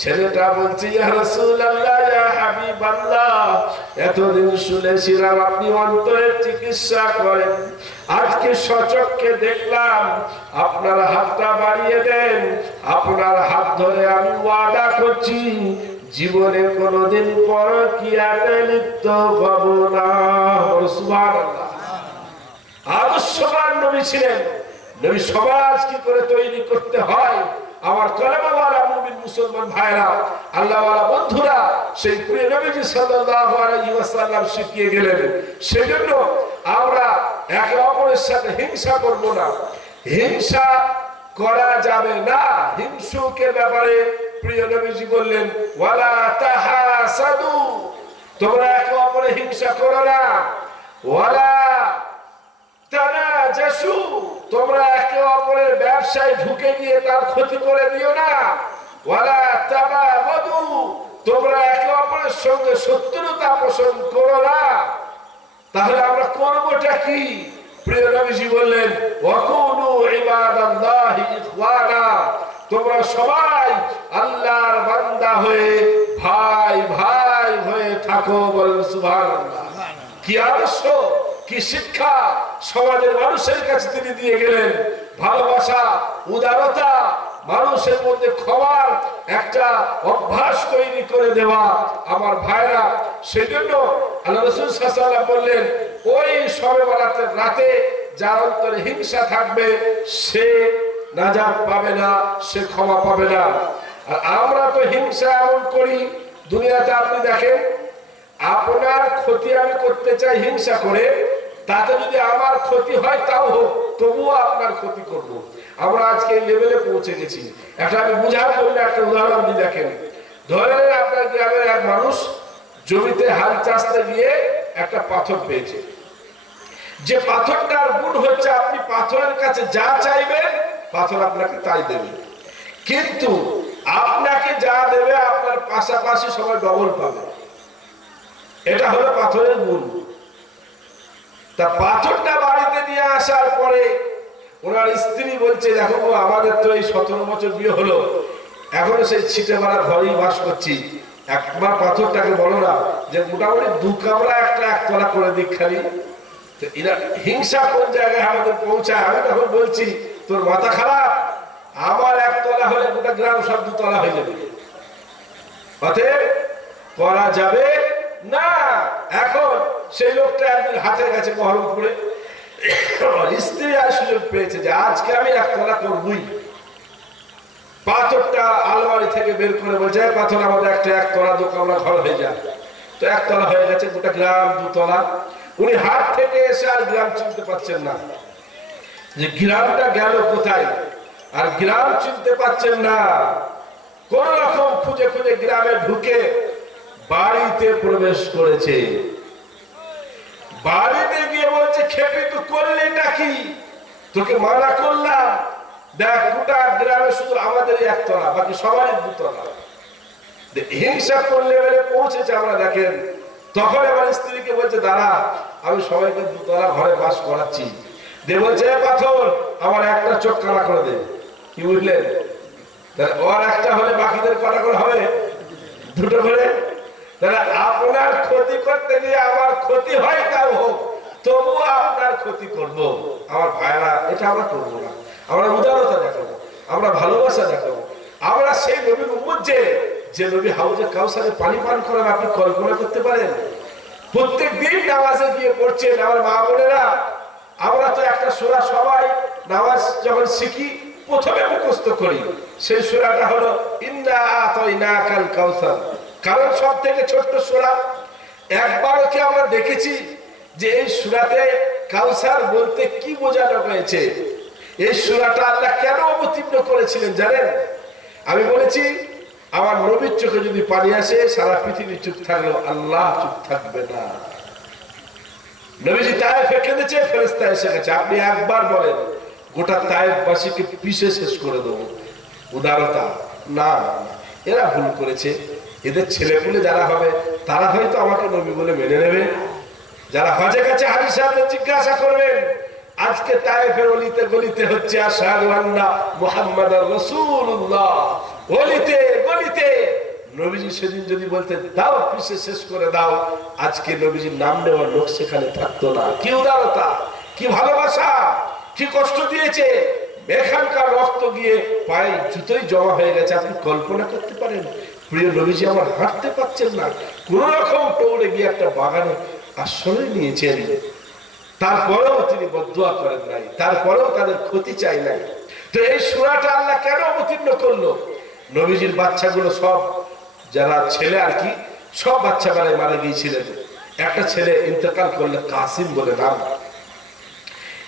ছেলেটা বলছে, ইয়া রাসূলুল্লাহ, ইয়া হাবিবাল্লাহ, এতদিন শুনেছিলাম আপনি অন্তরের চিকিৎসা করেন, আজকে সচক্ষে দেখলাম। আপনার হাতটা বাড়িয়ে দেন, আপনার হাত ধরে আমি ওয়াদা করছি জীবনে কোনোদিন পরকিয়াতে লিপ্ত হব না। সুবহানাল্লাহ। আদর্শবান নবী ছিলেন, নবী সমাজ কি করে তৈরি করতে হয়, আমার কলেমাওয়ালা মুমিন মুসলমান ভাইরা, আল্লাহওয়ালা বন্ধুরা, সেই প্রিয় নবীজি সাল্লাল্লাহু আলাইহি ওয়াসাল্লাম শিখিয়ে গেলেন। সেজন্য আমরা একে অপরের সাথে হিংসা করব না, হিংসা করা যাবে না। হিংসুকের ব্যাপারে প্রিয় নবীজি বললেন, ওয়ালা তাহাসাদু, তোমরা একে অপরের হিংসা করো না। ওয়ালা তানাজাসু, তোমরা একে অপরের ব্যবসায় ঢুকে গিয়ে তার ক্ষতি করে দিও না। ওয়ালা তাবাগাদু, তোমরা একে অপরের সঙ্গে শত্রুতা পোষণ করো না। তাহলে আমরা করবটা কি? প্রিয় নবীজি বললেন, ওয়াকুনু ইবাদাল্লাহি ইখওয়ানা, তোমরা সবাই আল্লাহর বান্দা হয়ে ভাই ভাই হয়ে থাকো। বলেন সুবহানাল্লাহ। কি আদর্শ, কি শিক্ষা সমাজের মানুষের কাছে তিনি দিয়ে গেলেন। ভালোবাসা, উদারতা, মানুষের মধ্যে ক্ষমার একটা অভ্যাস তৈরি করে দেওয়া আমার ভাইরা। সেই জন্য আল্লাহ রাসূল সাল্লাল্লাহু আলাইহি ওয়াসাল্লাম বললেন, ওই শবে বরাতের রাতে যার অন্তরে হিংসা থাকবে সে নাজাত পাবে না, সে ক্ষমা পাবে না। আর আমরা তো হিংসা এমন করি, দুনিয়াতে আপনি দেখেন, আপনার ক্ষতি আমি করতে চাই হিংসা করে, তাতে যদি আমার ক্ষতি হয় তাও হোক, তবুও আপনার ক্ষতি করব। আমরা আজকে এই লেভেলে পৌঁছে গেছি। একটা আমি বুঝার জন্য একটা উদাহরণ দিই। দেখেন, ধরে আপনার গ্রামের এক মানুষ জমিতে হাল চাষতে গিয়ে একটা পাথর পেয়েছে। যে পাথরটার গুণ হচ্ছে আপনি পাথরের কাছে যা চাইবেন পাথর আপনাকে তাই দেবে, কিন্তু আপনাকে যা দেবে আপনার পাশাপাশি সবাই ডবল পাবে। এটা হলো পাথরের গুণ। তা পাথরটা বাড়িতে নিয়ে আসার পরে ওনার স্ত্রী বলছে, দেখো আমাদের তো এই 17 বছর বিয়ে হলো, এখনো সেই ছিটে মারা ঘরেই বাস করছি, একবার পাথরটাকে বলো না যে মোটামুটি 2 কামরা একটা একতলা করে দিক খালি। তো এরা হিংসা কোন জায়গায় আমাদের পৌঁছায়। আমি তখন বলছি, তোর মাথা খারাপ, আমার একতলা হলে গোটা গ্রাম সব 2 তলা হয়ে যাবে। অতএব করা যাবে না। এখন সেই লোকটা একদিন হাতের কাছে বহরমপুরে স্ত্রী আর সুযোগ পেয়েছে যে আজকে আমি একতলা করবই। পাথরটা আলমারি থেকে বের করে বলছে, পাথর আমাদের একটা একতলা 2 কামরা ঘর হয়ে যায়। তো একতলা হয়ে গেছে, গোটা গ্রাম 2 তলা। উনি হাট থেকে এসে আর গ্রাম চিনতে পারছেন না যে গ্রামটা গেল কোথায়, আর গ্রাম চিনতে পারছেন না। কোন রকম খুঁজে খুঁজে গ্রামে ঢুকে বাড়িতে প্রবেশ করেছে। বাড়িতে গিয়ে বলছে, খেপি তুই করলিটা কি? তোকে মানা করলাম, দেখ গোটা গ্রামে শুধু আমাদের একতলা, বাকি সবারই 2 তলা। হিংসা করলে পৌঁছেছে আমরা। দেখেন, তখন আমার স্ত্রীকে বলছে, দাঁড়া আমি সবাইকে 2 তলা ঘরে বাস করাচ্ছি। দে বলছে, পাথর আমার একটা চোখ কানা করে দে। কি বুঝলেন? ওর একটা হলে বাকিদের কটা করে হবে? 2টো করে। তাহলে আপনার ক্ষতি করতে গিয়ে আমার ক্ষতি হয় তাও হোক, তবুও আপনার ক্ষতি করব। আমার ভাইরা, এটা আমরা করবো না। আমরা উদারতা দেখাবো, আমরা ভালোবাসা দেখাবো। আমরা সেই নবীর উম্মত যে নবী হাউজে কাউসারে পানি পান করেন, আপনি কল্পনা করতে পারেন? প্রত্যেক দিন নামাজে গিয়ে পড়ছেন। আমার মা বোনেরা, আমরা তো একটা সূরা সবাই নামাজ যখন শিখি প্রথমে মুখস্থ করি। সেই সূরাটা হলো ইন্না আতাইনাকাল কাউসার, কারণ সব থেকে ছোট্ট সূরা। একবারও কি আমরা দেখেছি যে এই সূরাতে কাউসার বলতে কি বোঝানো হয়েছে? এই সূরাটা আল্লাহ কেন অবতীর্ণ করেছিলেন জানেন? আমি বলেছি, আমার নবীর চোখে যদি পানি আসে, সারা পৃথিবী চুপ থাকলেও আল্লাহ চুপ থাকবে না। নবীজি তায়েফে কেঁদেছে, ফেরেশতা এসে গেছে। আপনি একবার বলেন, গোটা তায়েফবাসীকে পিষে শেষ করে দেবো। উদারতা না, এরা ভুল করেছে। এদের ছেলেপুলে যারা হবে তারা হয়তো আমাকে নবী বলে মেনে নেবে। যারা হজে গেছে হাজির সাহেবদের জিজ্ঞাসা করবেন, আজকে তায়েফের অলিতে গলিতে হচ্ছে আশহাদু আন্না মুহাম্মাদার রাসূলুল্লাহ, অলিতে গলিতে। নবীজি সেদিন যদি বলতে দাও পিছে শেষ করে দাও, আজকে নবীজির নাম নেওয়ার লোক সেখানে থাকতো না। কি উদারতা, কি ভালোবাসা, কি কষ্ট দিয়েছে। এখানকার রক্ত গিয়ে পায়ে জুতোই জমা হয়ে গেছে। আপনি কল্পনা করতে পারেন? প্রিয় নবীজি আমার হাঁটতে পারছেন না, কোন রকম দৌড়ে গিয়ে একটা বাগানে আশ্রয় নিয়েছেন। তারপরেও তিনি বদদুয়া করেন নাই, তারপরেও তাদের ক্ষতি চাই নাই। তো এই সূরাটা আল্লাহ কেন অবতীর্ণ করলো? নবীজির বাচ্চাগুলো সব যারা ছেলে আর কি সব বাচ্চা বেলায় মারা গিয়েছিলেন। একটা ছেলে ইন্তেকাল করলে, কাসিম বলে নাম।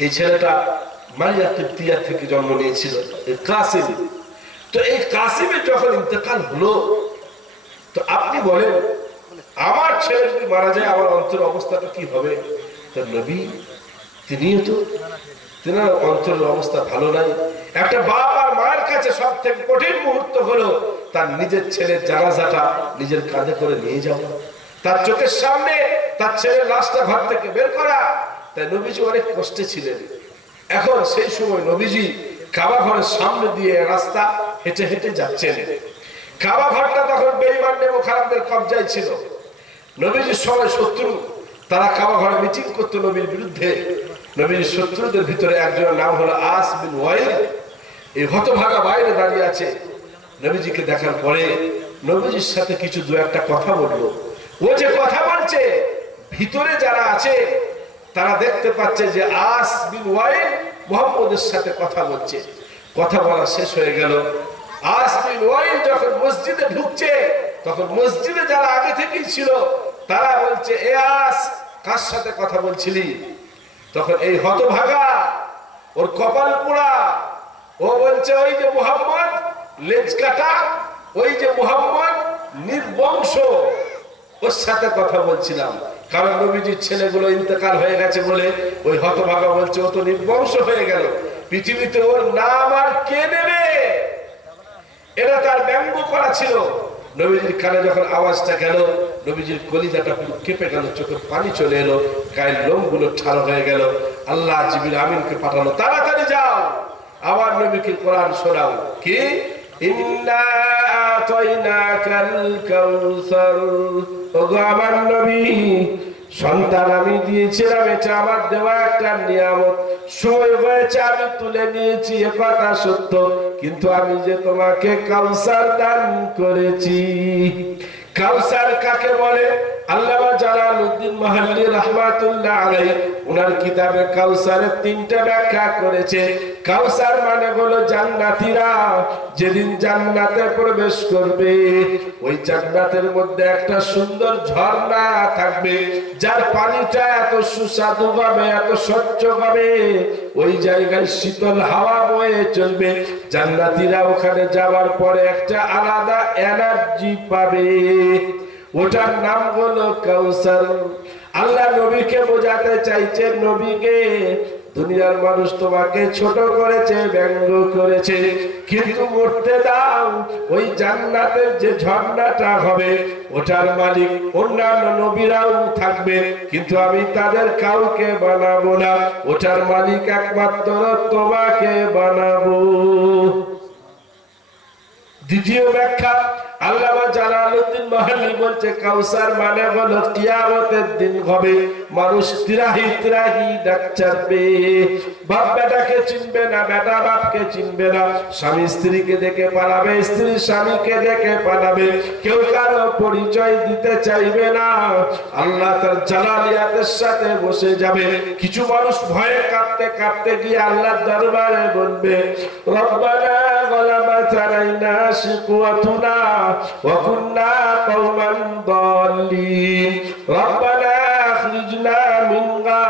এই ছেলেটা মারিয়া কিবতিয়া থেকে জন্ম নিয়েছিল, কাসিম। তো এই কাসিমের যখন ইন্তেকাল হলো, তো আপনি বলেন আমার ছেলে যদি মারা যায় আমার অন্তরের অবস্থাটা কি হবে? তো নবী তিনিও তো, তেনার অন্তরের অবস্থা ভালো নাই। একটা বাপ আর মায়ের কাছে সব থেকে কঠিন মুহূর্ত হলো তার নিজের ছেলের জানাজাটা নিজের কাঁধে করে নিয়ে যাওয়া, তার চোখের সামনে তার ছেলের লাশটা ঘর থেকে বের করা। তাই নবীজি অনেক কষ্টে ছিলেন। এখন সেই সময় নবীজি কাবা ঘরের সামনে দিয়ে রাস্তা হেঁটে হেঁটে যাচ্ছেন। কাবা ঘরটা তখন বেঈমান নেবুখারামদের কবজায় ছিল। নবীজির সবাই শত্রু, তারা কাবা ঘরে মিটিং করতো নবীর বিরুদ্ধে। নবীর শত্রুদের ভিতরে একজনের নাম হলো আস বিন ওয়াইল। এই হতভাগা বাইরে দাঁড়িয়ে আছে। নবীজিকে দেখার পরে নবীজির সাথে কিছু দু একটা কথা বললো। ও যে কথা বলছে, ভিতরে যারা আছে তারা দেখতে পাচ্ছে যে আস বিন ওয়াইল মুহাম্মদের সাথে কথা বলছে। কথা বলা শেষ হয়ে গেল। আস বিন ওয়াইল যখন মসজিদে ঢুকছে, তখন মসজিদে যারা আগে থেকেই ছিল তারা বলছে, এ আস, কার সাথে কথা বলছিলি? তখন এই হতভাগা, ওর কপাল পোড়া, ও বলছে ওই যে মুহাম্মদ লেজ কাটা, ওই যে মুহাম্মদ নির্বংশ, ওর সাথে কথা বলছিলাম। কারণ নবীজির ছেলেগুলো ইন্তেকাল হয়ে গেছে বলে ওই হতভাগা বলছে ও তো নির্বংশ হয়ে গেল, পৃথিবীতে ওর নাম আর কে নেবে? এটা তার ব্যঙ্গ করা ছিল। নবীজির কানে যখন আওয়াজটা গেল, নবীজির কলিজাটা পুরো কেঁপে গেল, চোখে পানি চলে এলো, গায়ের লোমগুলো ঠাড়ো হয়ে গেল। আল্লাহ জিবরিল আমিনকে পাঠালো, তাড়াতাড়ি যাও আবার নবীকে কোরআন শোনাও। কি? ইন্না আতাইনাকাল কাউসার। ওগো আমার নবী, সন্তান আমি দিয়েছিলাম, এটা আমার দেওয়া একটা নিয়ামত। সময় হয়েছে আমি তুলে নিয়েছি, এ কথা সত্য, কিন্তু আমি যে তোমাকে কাউসার দান করেছি। কাউসার কাকে বলে? আল্লামা জালালউদ্দিন মাহল্লি রাহমাতুল্লাহ আলাইহি ওনার কিতাবে কাউসারের তিনটা ব্যাখ্যা করেছে। কাউসার মানে হলো জান্নাতীরা যেদিন জান্নাতে প্রবেশ করবে, ওই জান্নাতের মধ্যে একটা সুন্দর ঝর্ণা থাকবে, যার পানিটা এত সুস্বাদু হবে, এত স্বচ্ছ হবে, ওই জায়গায় শীতল হাওয়া বয়ে চলবে। জান্নাতীরা ওখানে যাওয়ার পরে একটা আলাদা এনার্জি পাবে, ওটার নাম হলো কাউসার। আল্লাহ নবীকে বোঝাতে চাইছে, নবীকে দুনিয়ার মানুষ তোমাকে ছোট করেছে, ব্যঙ্গ করেছে, কিন্তু মরতে দাও, ওই জান্নাতের যে ঝর্ণাটা হবে ওটার মালিক অন্যান্য নবীরাও থাকবে, কিন্তু আমি তাদের কাউকে বানাবো না, ওটার মালিক একমাত্র তোমাকে বানাবো। দ্বিতীয় ব্যাখ্যা, আল্লামা জালালউদ্দিন মাহল্লি বলছে কাউসার মানে হলো কিয়ামতের দিন হবে, মানুষ তিরাহি তিরাহি ডাক চাপবে, বাপ বেটাকে চিনবে না, বেটা বাপকে চিনবে না, স্বামী স্ত্রীকে দেখে পালাবে, স্ত্রী স্বামীকে দেখে পালাবে, কেউ কারো পরিচয় দিতে চাইবে না। আল্লাহ তার জালালিয়াতের সাথে বসে যাবে। কিছু মানুষ ভয়ে কাঁপতে কাঁপতে গিয়ে আল্লাহর দরবারে বলবে, রব্বানা গলাবাত আলাইনা শিকওয়াতুনা ওয়া কুন্না কওমান দাল্লিন রব্বানা আখরিজনা মিনহা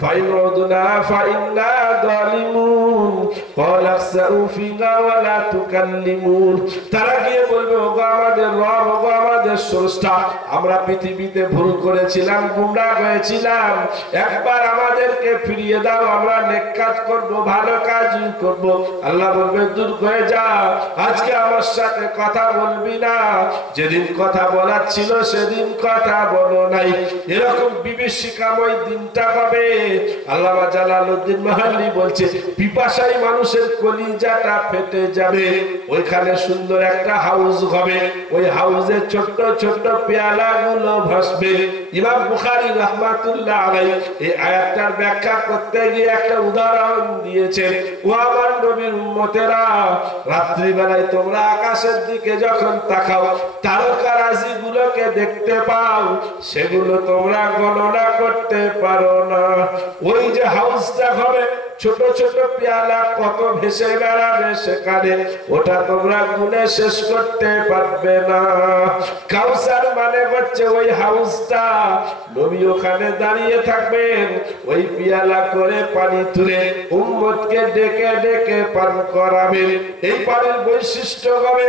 ফাইন উদনা ফাইন্না যালিমুন ক্বালা আখসাউ ফিহা ওয়া লা তুকাল্লিমুন। তারা গিয়ে বলবে, ওগো আমাদের রব, ওগো আমাদের স্রষ্টা, আমরা পৃথিবীতে ভুল করেছিলাম, গুমরাহ হয়েছিলাম, একবার আমাদেরকে ফিরিয়ে দাও, আমরা নেক কাজ করব, ভালো কাজ করব। আল্লাহ বলবে, দূর হয়ে যা, আজকে আমার সাথে কথা বলবি না, যেদিন কথা বলার ছিল সেদিন কথা বলো নাই। এরকম বিভীষিকাময় দিনটা হবে। আল্লামা জালালউদ্দিন মাহল্লি বলছে, পিপাসায় মানুষের কলিজাটা ফেটে যাবে। ওইখানে সুন্দর একটা হাউস হবে, ওই হাউসে ছোট্ট ছোট্ট পেয়ালাগুলো ভাসবে। ইমাম বুখারী রাহমাতুল্লাহ আলাইহি এই আয়াতটার ব্যাখ্যা করতে গিয়ে একটা উদাহরণ দিয়েছে। ও আমার নবীর উম্মতেরা, রাত্রি বেলায় তোমরা আকাশের দিকে যখন তাকাও, তারকারাজি গুলোকে দেখতে পাও, সেগুলো তোমরা গণনা করতে পারো না। না। ওই যে হাউসটা হবে ছোট ছোট পেয়ালা কত ভেসে বেড়াবে সেখানে, ওটা তোমরা গুনে শেষ করতে পারবে না। কাউসার মানে হচ্ছে ওই হাউসটা, নবী ওখানে দাঁড়িয়ে থাকবেন, ওই পেয়ালা করে পানি তুলে উম্মতকে ডেকে ডেকে পান করাবেন। এই পানির বৈশিষ্ট্য হবে,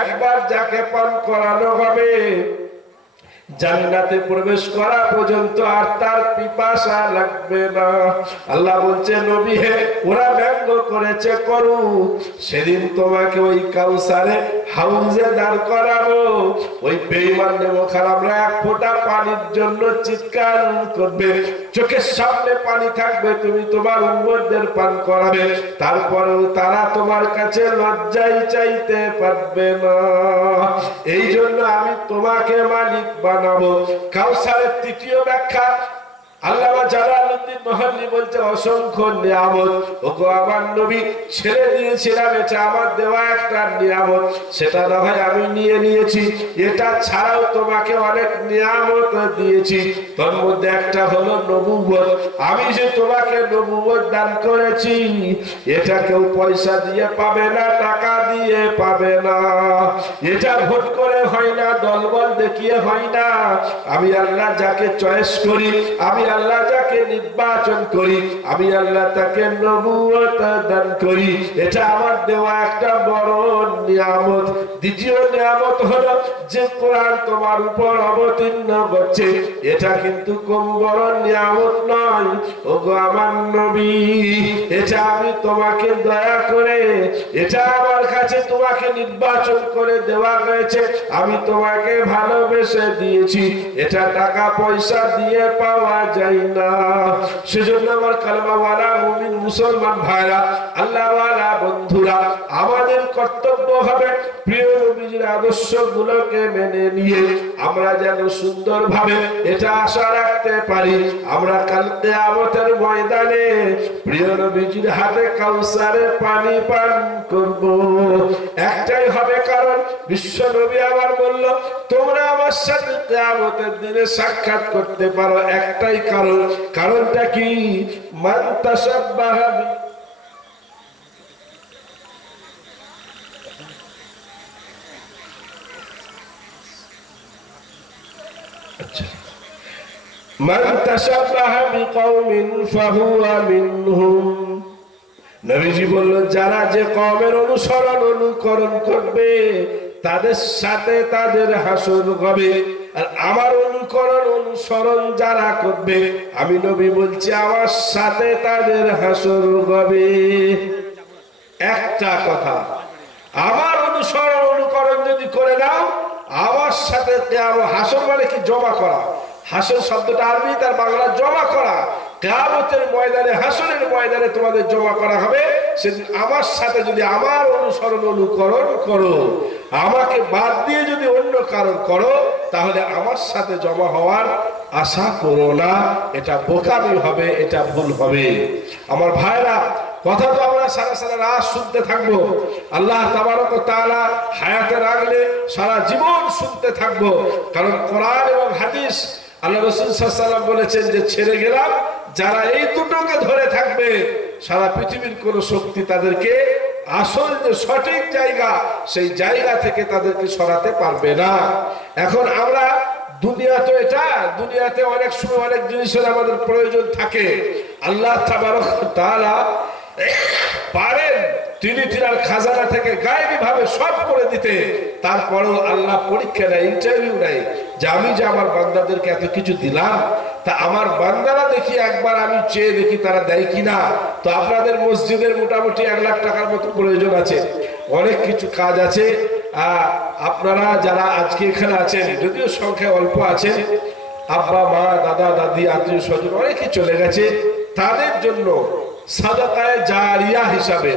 একবার যাকে পান করানো হবে জান্নাতে প্রবেশ করা পর্যন্ত আর তার পিপাসা লাগবে না। আল্লাহ বলছে নবী হে, ওরা ব্যঙ্গ করেছে করু, সেদিন তোমাকে ওই কাউসারে হাউজে দাঁড় করাবো, ওই বেঈমান নেমখারামরা এক ফোঁটা পানির জন্য চিৎকার করবে, চোখের সামনে পানি থাকবে, তুমি তোমার উম্মতদের পান করাবে, তারপরেও তারা তোমার কাছে লজ্জাই চাইতে পারবে না। এই জন্য আমি তোমাকে মালিক বানাবো। কাউসারের তৃতীয় ব্যাখ্যা আল্লামা জালালউদ্দিন মাহল্লি বলছে অসংখ্য নিয়ামত। ওগো আমার নবী, ছেড়ে দিয়েছিলাম, এটা আমার দেওয়া একটা নিয়ামত, সেটা না হয় আমি নিয়ে নিয়েছি, এটা ছাড়াও তোমাকে অনেক নিয়ামত দিয়েছি, তার মধ্যে একটা হলো নবুয়ত। আমি যে তোমাকে নবুয়ত দান করেছি, এটা কেউ পয়সা দিয়ে পাবে না, টাকা দিয়ে পাবে না, এটা ভোট করে হয় না, দলবল দেখিয়ে হয় না। আমি আল্লাহ যাকে চয়েস করি, আমি আল্লাহ যাকে নির্বাচন করি, আমি আল্লাহ তাকে নবুয়ত দান করি। এটা আমার দেওয়া একটা বড় নিয়ামত। দ্বিতীয় নিয়ামত হলো যে কোরআন তোমার উপর অবতীর্ণ হচ্ছে, এটা কিন্তু কম বড় নিয়ামত নয়। ওগো আমার নবী, এটা আমি তোমাকে দয়া করে, এটা আমার কাছে তোমাকে নির্বাচন করে দেওয়া হয়েছে, আমি তোমাকে ভালোবেসে দিয়েছি, এটা টাকা পয়সা দিয়ে পাওয়া যায় না। সেজন্য আমার কালেমাওয়ালা মুমিন মুসলমান ভাইরা, আল্লাহওয়ালা বন্ধুরা, আমাদের কর্তব্য হবে প্রিয় নবীজির আদর্শগুলোকে মেনে নিয়ে আমরা যেন সুন্দরভাবে এটা আশা রাখতে পারি, আমরা কাল কিয়ামতের ময়দানে প্রিয় নবীজির হাতে কাউসারের পানি পান করব। একটাই হবে কারণ, বিশ্ব নবী আবার বলল তোমরা আমার সাথে কিয়ামতের দিনে সাক্ষাৎ করতে পারো, একটাই কারণ। কারণটা কি? মান তাশাব্বাহা মান তাশাব্বাহা বিকওমিন ফাহুয়া মিনহুম। নবীজি বললেন যারা যে কওমের অনুসরণ অনুকরণ করবে তাদের সাথে তাদের হাসর হবে, আর আমার অনুকরণ অনুসরণ যারা করবে আমি নবী বলছি আমার সাথে তাদের হাসর হবে। একটা কথা, আমার অনুসরণ অনুকরণ যদি করে নাও আমার সাথে হাসর মানে কি? জমা করা। হাসর শব্দটা আরবি, তার বাংলা জমা করা। কিয়ামতের ময়দানে, হাসরের ময়দানে তোমাদের জমা করা হবে। সেদিন আমার সাথে যদি আমার অনুসরণ অনুকরণ করো, আমাকে বাদ দিয়ে যদি অন্য কারণ করো, তাহলে আমার সাথে জমা হওয়ার আশা করো না, এটা বোকামি হবে, এটা ভুল হবে। আমার ভাইরা, কথা তো আমরা সারা সারা রাত শুনতে থাকবো, আল্লাহ তাবারক ওয়া তাআলা হায়াতে রাখলে সারা জীবন শুনতে থাকবো। কারণ কোরআন এবং হাদিস, আল্লাহ রাসূল সাল্লাল্লাহু আলাইহি ওয়াসাল্লাম বলেছেন যে ছেড়ে গেলাম, যারা এই দুটোকে ধরে থাকবে সারা পৃথিবীর কোন শক্তি তাদেরকে আসল যে সঠিক জায়গা সেই জায়গা থেকে তাদেরকে সরাতে পারবে না। এখন আমরা দুনিয়া তো এটা, দুনিয়াতে অনেক সময় অনেক জিনিসের আমাদের প্রয়োজন থাকে। আল্লাহ তাবারক ওয়া তাআলা পারেন তিনি তিনার খাজানা থেকে গায়েবী ভাবে সব করে দিতে, তারপরেও আল্লাহ পরীক্ষা নেয়, ইন্টারভিউ নেয় যে আমি যে আমার বান্দাদেরকে এত কিছু দিলাম, তা আমার বান্দারা দেখি একবার আমি চেয়ে দেখি তারা দেয় কিনা। তো আপনাদের মসজিদের মোটামুটি 1 লাখ টাকার মতো প্রয়োজন আছে, অনেক কিছু কাজ আছে। আপনারা যারা আজকে এখানে আছেন, যদিও সংখ্যা অল্প আছেন, আব্বা মা দাদা দাদি আত্মীয় স্বজন অনেকে চলে গেছে, তাদের জন্য সাদাকায়ে জারিয়া হিসাবে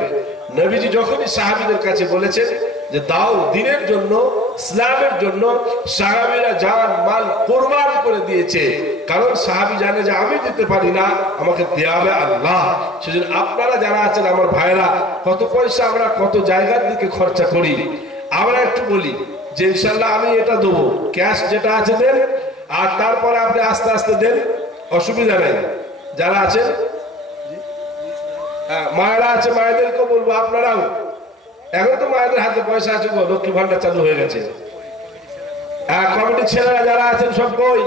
নবীজি যখনই সাহাবীদের কাছে বলেছেন যে দাও দিনের জন্য, ইসলামের জন্য, সাহাবীরা জান মাল কুরবান করে দিয়েছে। কারণ সাহাবী জানে যে আমি দিতে পারি না, আমাকে দেয়াবে আল্লাহ। সেজন্য আপনারা যারা আছেন আমার ভাইরা, কত পয়সা আমরা কত জায়গার দিকে খরচা করি। আমরা একটু বলি যে ইনশাআল্লাহ আমি এটা দেবো, ক্যাশ যেটা আছে দেন, আর তারপরে আপনি আস্তে আস্তে দেন, অসুবিধা নেই। যারা আছেন মায়েরা আছে, মায়েদেরকে বলবো আপনারাও, এখন তো মায়েদের হাতে পয়সা আছে, লক্ষ্মী ভান্ডার চালু হয়ে গেছে। কমিটির ছেলেরা যারা আছেন সব কই,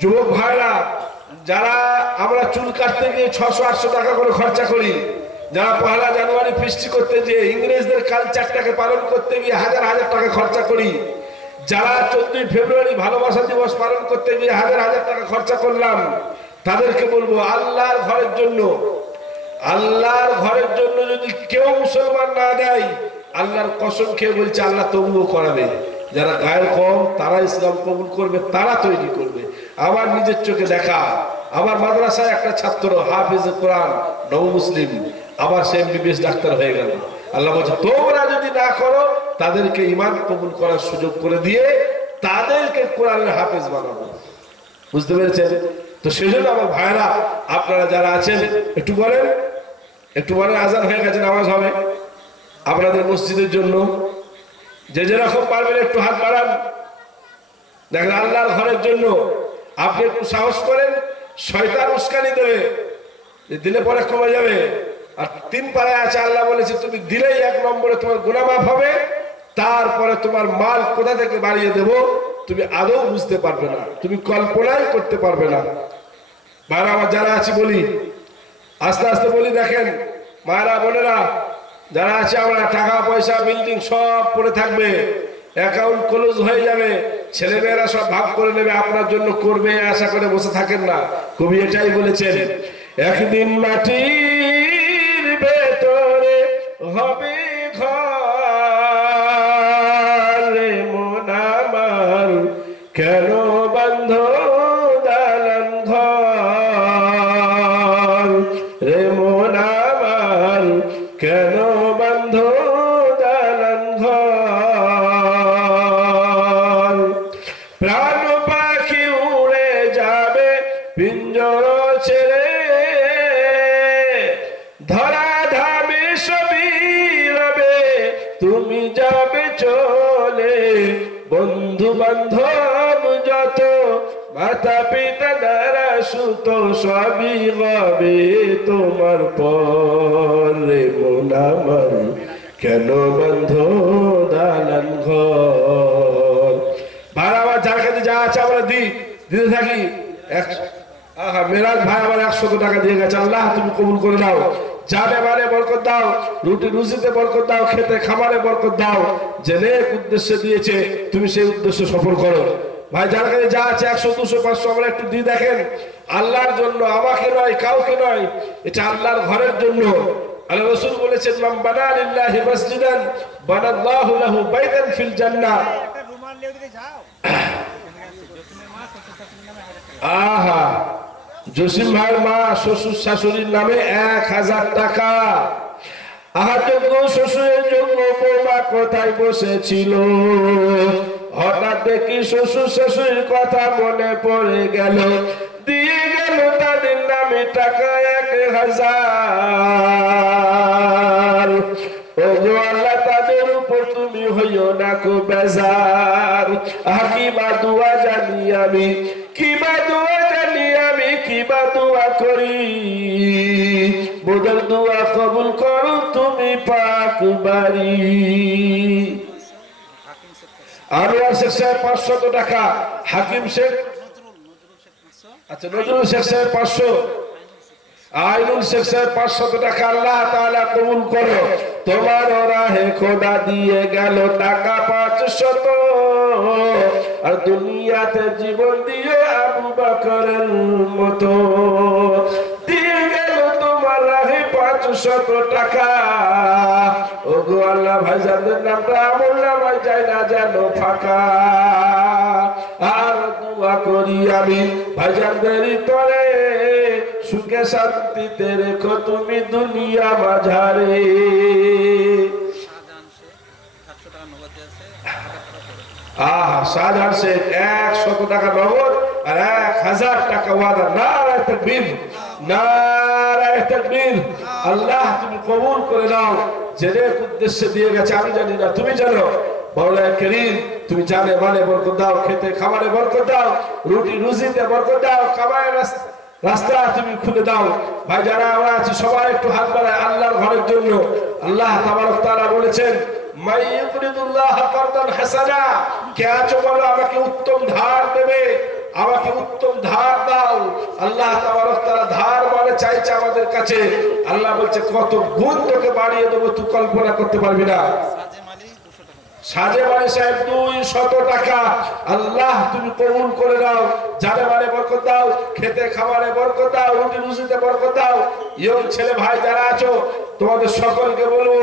যুবক ভাইরা যারা আমরা চুল কাটতে গিয়ে 600-800 টাকা করে খরচা করি, যারা 1 জানুয়ারি ফিস্টি করতে যে ইংরেজদের কালচারটাকে পালন করতে গিয়ে হাজার হাজার টাকা খরচা করি, যারা 14 ফেব্রুয়ারি ভালোবাসা দিবস পালন করতে গিয়ে হাজার হাজার টাকা খরচা করলাম, তাদেরকে বলবো আল্লাহর ঘরের জন্য, আল্লাহর ঘরের জন্য যদি কেউ মুসলমান না দেয়, আল্লাহর কসম খেয়ে বলছে আল্লাহ তবুও করাবে। যারা গায়ের কম তারা ইসলাম কবুল করবে, তারা তৈরি করবে। আমার নিজের চোখে দেখা, আমার মাদ্রাসায় একটা ছাত্র হাফিজ কোরআন, নও মুসলিম, আবার সে এমবিবিএস ডাক্তার হয়ে গেল। আল্লাহ বলছে তোমরা যদি না করো, তাদেরকে ঈমান কবুল করার সুযোগ করে দিয়ে তাদেরকে কোরআনের হাফেজ বানাবো। বুঝতে পেরেছেন? তো সেজন্য আমার ভাইরা আপনারা যারা আছেন একটু বলেন, একটু বলেন, আজান হয়ে গেছে, নামাজ হবে আপনাদের মসজিদের জন্য। যে যেরকম পারবেন একটু হাত বাড়ান, দেখেন আল্লাহর ঘরের জন্য আপনি একটু সাহস করেন, শয়তান উস্কানি দেবে, দিলে পরে কমে যাবে। আর 3 পারায় আছে, আল্লাহ বলেছে তুমি দিলেই 1 নম্বরে তোমার গুনাহ মাফ হবে, তারপরে তোমার মাল কোথা থেকে বাড়িয়ে দেব তুমি আদৌ বুঝতে পারবে না, তুমি কল্পনাই করতে পারবে না। মায়েরা আমার যারা আছে বলি, আস্তে আস্তে বলি, দেখেন মায়েরা বোনেরা যারা আছে, আমরা টাকা পয়সা বিল্ডিং সব পড়ে থাকবে, অ্যাকাউন্ট ক্লোজ হয়ে যাবে, ছেলেমেয়েরা সব ভাগ করে নেবে, আপনার জন্য করবে আশা করে বসে থাকেন না। কবি এটাই বলেছেন, একদিন মাটির ভেতরে হবে ঘর, মন আমার কেন বন্ধ দালান ঘর, রে মন আমার কেন বন্ধ দালান ঘর, প্রাণ পাখি উড়ে যাবে পিঞ্জর ছেড়ে, ধরা ধামে সবই রবে তুমি যাবে চলে, বন্ধু বান্ধব যত মাতা পিতা দ্বারা সুত সবই হবে তোমার পর, রে মন আমার কেন বন্ধ দালান ঘর। ভাই আমার যার কাছে যা আছে আমরা দিতে থাকি। মেরাজ ভাই আমার 100 টাকা দিয়ে গেছে, আল্লাহ তুমি কবুল করে দাও, জানে মানে বরকত দাও, রুটি রুজিতে বরকত দাও, খেতে খামারে বরকত দাও, যে নেক উদ্দেশ্যে দিয়েছে তুমি সেই উদ্দেশ্য সফল করো। ভাই যার কাছে যা আছে 100, 200, 500 আমরা একটু দিয়ে দেখেন, আল্লাহর জন্য, আমাকে নয়, কাউকে নয়, এটা আল্লাহর ঘরের জন্য। আল্লাহ রাসূল বলেছেন, মান বানা লিল্লাহি মসজিদান বানাল্লাহু লাহু বাইতান ফিল জান্নাহ। আহা, জসিম ভাইয়ের মা শ্বশুর শাশুড়ির নামে 1000 টাকা। আহা, যোগ্য শ্বশুরের যোগ্য বৌমা কোথায় বসেছিল, হঠাৎ দেখি শ্বশুর শাশুড়ির কথা মনে পড়ে গেল, দিয়ে গেল তাদের নামে টাকা 1000। ওগো আল্লাহ, তাদের উপর তুমি হইও না কো বেজার। কিবা দোয়া জানি আমি, কিবা দোয়া জানি আমি, কিবা দোয়া করি, বোধের দোয়া কবুল করো তুমি পাক বাড়ি। আনোয়ার শেখ সাহেব 500 টাকা, হাকিম শেখ, আচ্ছা নজরুল শেখ সাহেব 500, আইনুল শেখ সাহেব 500 টাকা। আল্লাহ তাআলা কবুল করো, তোমার রাহে খোদা দিয়ে গেল টাকা 500, আর দুনিয়াতে জীবন দিয়ে আবু বকরের মতো দিয়ে গেল তোমার রাহে 500 টাকা। ওগো আল্লাহ, ভাইজানদের নামটা আমল নামায় যায় না যেন ফাঁকা। আর দোয়া করি আমি ভাইজানদের তরে, সুখে শান্তিতে রেখো তুমি দুনিয়া মাঝারে। আহা, শাহজাহান শেখ 100 টাকা নগদ আর 1000 টাকা ওয়াদা। নারায়ে তাকবীর, নারায়ে তাকবীর। আল্লাহ তুমি কবুল করে নাও, জেনে উদ্দেশ্যে দিয়ে গেছে আমি জানি না, তুমি জানো। মাওলা করিম, তুমি জানে মানে বরকত দাও, খেতে খামারে বরকত দাও, রুটি রুজিতে বরকত দাও, কামায় রাস্তা তুমি খুলে দাও। ভাই যারা আমরা আছি সবাই একটু হাত বাড়ায় আল্লাহর ঘরের জন্য। আল্লাহ তাবারক তাআলা বলেছেন মাই ইউরিদুল্লাহ কারদান হাসানা, কে আছো বলো আমাকে উত্তম ধার দেবে, আমাকে উত্তম ধার দাও। আল্লাহ তাবারক তাআলা ধার মানে চাইছে আমাদের কাছে। আল্লাহ বলছে কত গুণ তোকে বাড়িয়ে দেবো তুই কল্পনা করতে পারবি না। সাজে মানে সাহেব 200 টাকা। আল্লাহ তুমি কবুল করে নাও। জানে মানে বরকত দাও, খেতে খাবারে বরকত দাও, রুটি রুজিতে বরকত দাও। ইয়ং ছেলে ভাই যারা আছো তোমাদের সকলকে বলবো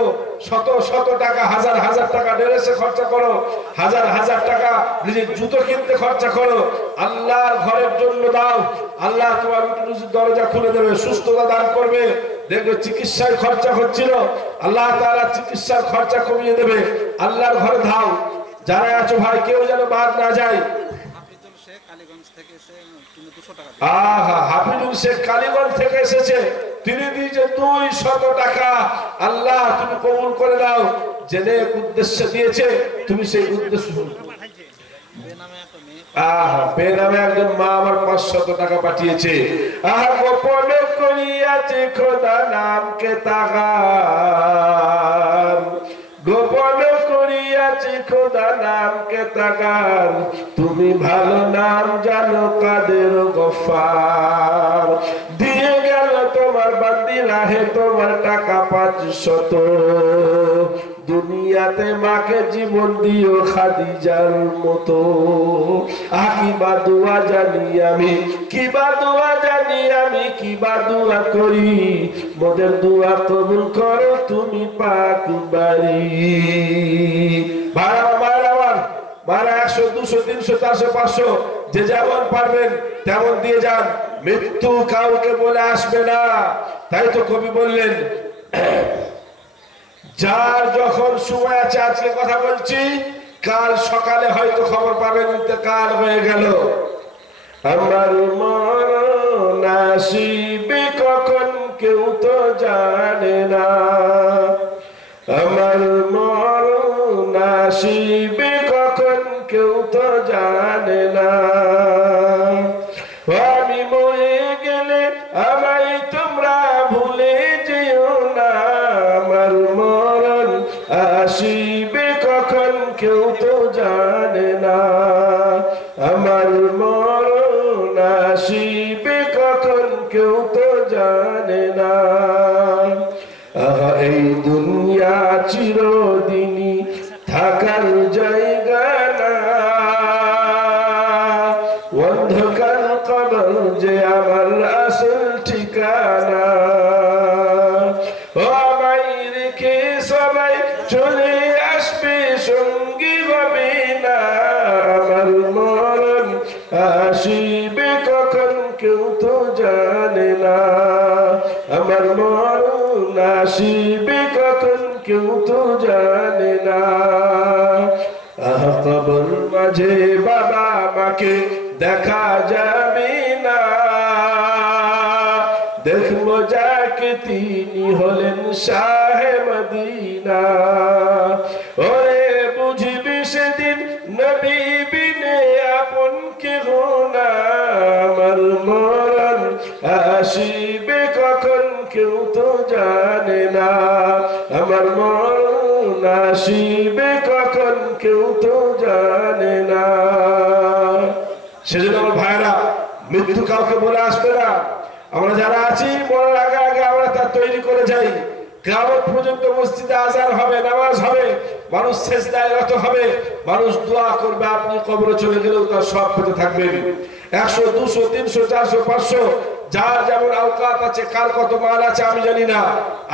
শত শত টাকা, হাজার হাজার টাকা ড্রেসে খরচা করো, হাজার হাজার টাকা নিজের জুতো কিনতে খরচা করো, আল্লাহর ঘরের জন্য দাও। আল্লাহ তোমার রুটি রুজির দরজা খুলে দেবে, সুস্থতা দান করবে। দেখবে চিকিৎসায় খরচা হচ্ছিল, আল্লাহ তাআলা চিকিৎসার খরচা কমিয়ে দেবে। আল্লাহর ঘরে দাও। যারা আছো ভাই কেউ যেন বাদ না যায়। হাফিজুল শেখ কালীগঞ্জ থেকে এসেছে, তিনি দিয়েছে 200 টাকা। আল্লাহ তুমি কবুল করে দাও। জেনে উদ্দেশ্যে দিয়েছে তুমি সেই উদ্দেশ্য। বেনামে একজন মা আমার 500 টাকা পাঠিয়েছে। গোপনে করিয়াছে খোদা নামকে তাগার, গোপনে করিয়াছি খোদা নামকে তাগার, তুমি ভালো নাম জানো কাদের গফার। দিয়ে গেল তোমার বান্দি রাহে তোমার টাকা 500, দুনিয়াতে মাকে জীবন দিও খাদিজার মতো। কিবা দোয়া জানি আমি, কিবা দোয়া জানি আমি, কিবা দোয়া করি, মোদের দোয়া কবুল করো তুমি পাক বাড়ি। ভাড়া আমার ভাড়া 100 200 300 400 500 যে যেমন পারবেন তেমন দিয়ে যান। মৃত্যু কাউকে বলে আসবে না। তাই তো কবি বললেন যার যখন সময় আছে, আজকে কথা বলছি, কাল সকালে হয়তো খবর পাবেন ইন্তেকাল হয়ে গেল। আমার মরণ আসিবে কখন কেউ তো জানে না, আমার মরণ আসিবে কখন কেউ তো জানে না। আমি মরে গেলে আমায় তোমরা ভুলে যেও না, আমার মরণ আসিবে কখন কেউ তো জানে না, আমার মরণ আসিবে কখন কেউ তো জানে না। এই দুনিয়া চিরদিনই থাকার জায়গা না, অন্ধকার কবর যে আমার আসল ঠিকানা। আমায় রেখে সবাই চলে আসবে, সঙ্গী হবে না, আমার মরণ আসিবে কখন কেউ তো জানে না, আমার মরণ আসিবে কখন কেউ তো জানে না। কবর মাঝে বাবা মাকে দেখা যাবে না, দেখবো যাকে তিনি হলেন শাহে মদিনা। ওরে বুঝবি সেদিন নবী বিনে আপন কেহ না, আমার মরণ আসিবে কখন কেউ তো জানে না, আমার মরণ আসিবে কখন কেউ তো জানে না। সেজন্য আমার ভাইরা, মৃত্যু কাউকে বলে আসবে না। আমরা যারা আছি মরার আগে আগে আমরা তা তৈরি করে যাই। কিয়ামত পর্যন্ত মসজিদে আযান হবে, নামাজ হবে, মানুষ সিজদায় রত হবে, মানুষ দোয়া করবে, আপনি কবরে চলে গেলেও তার সব পেতে থাকবেন। 100 200 300 400 500 যার যেমন আওকাত আছে, কার কত মাল আছে আমি জানি না,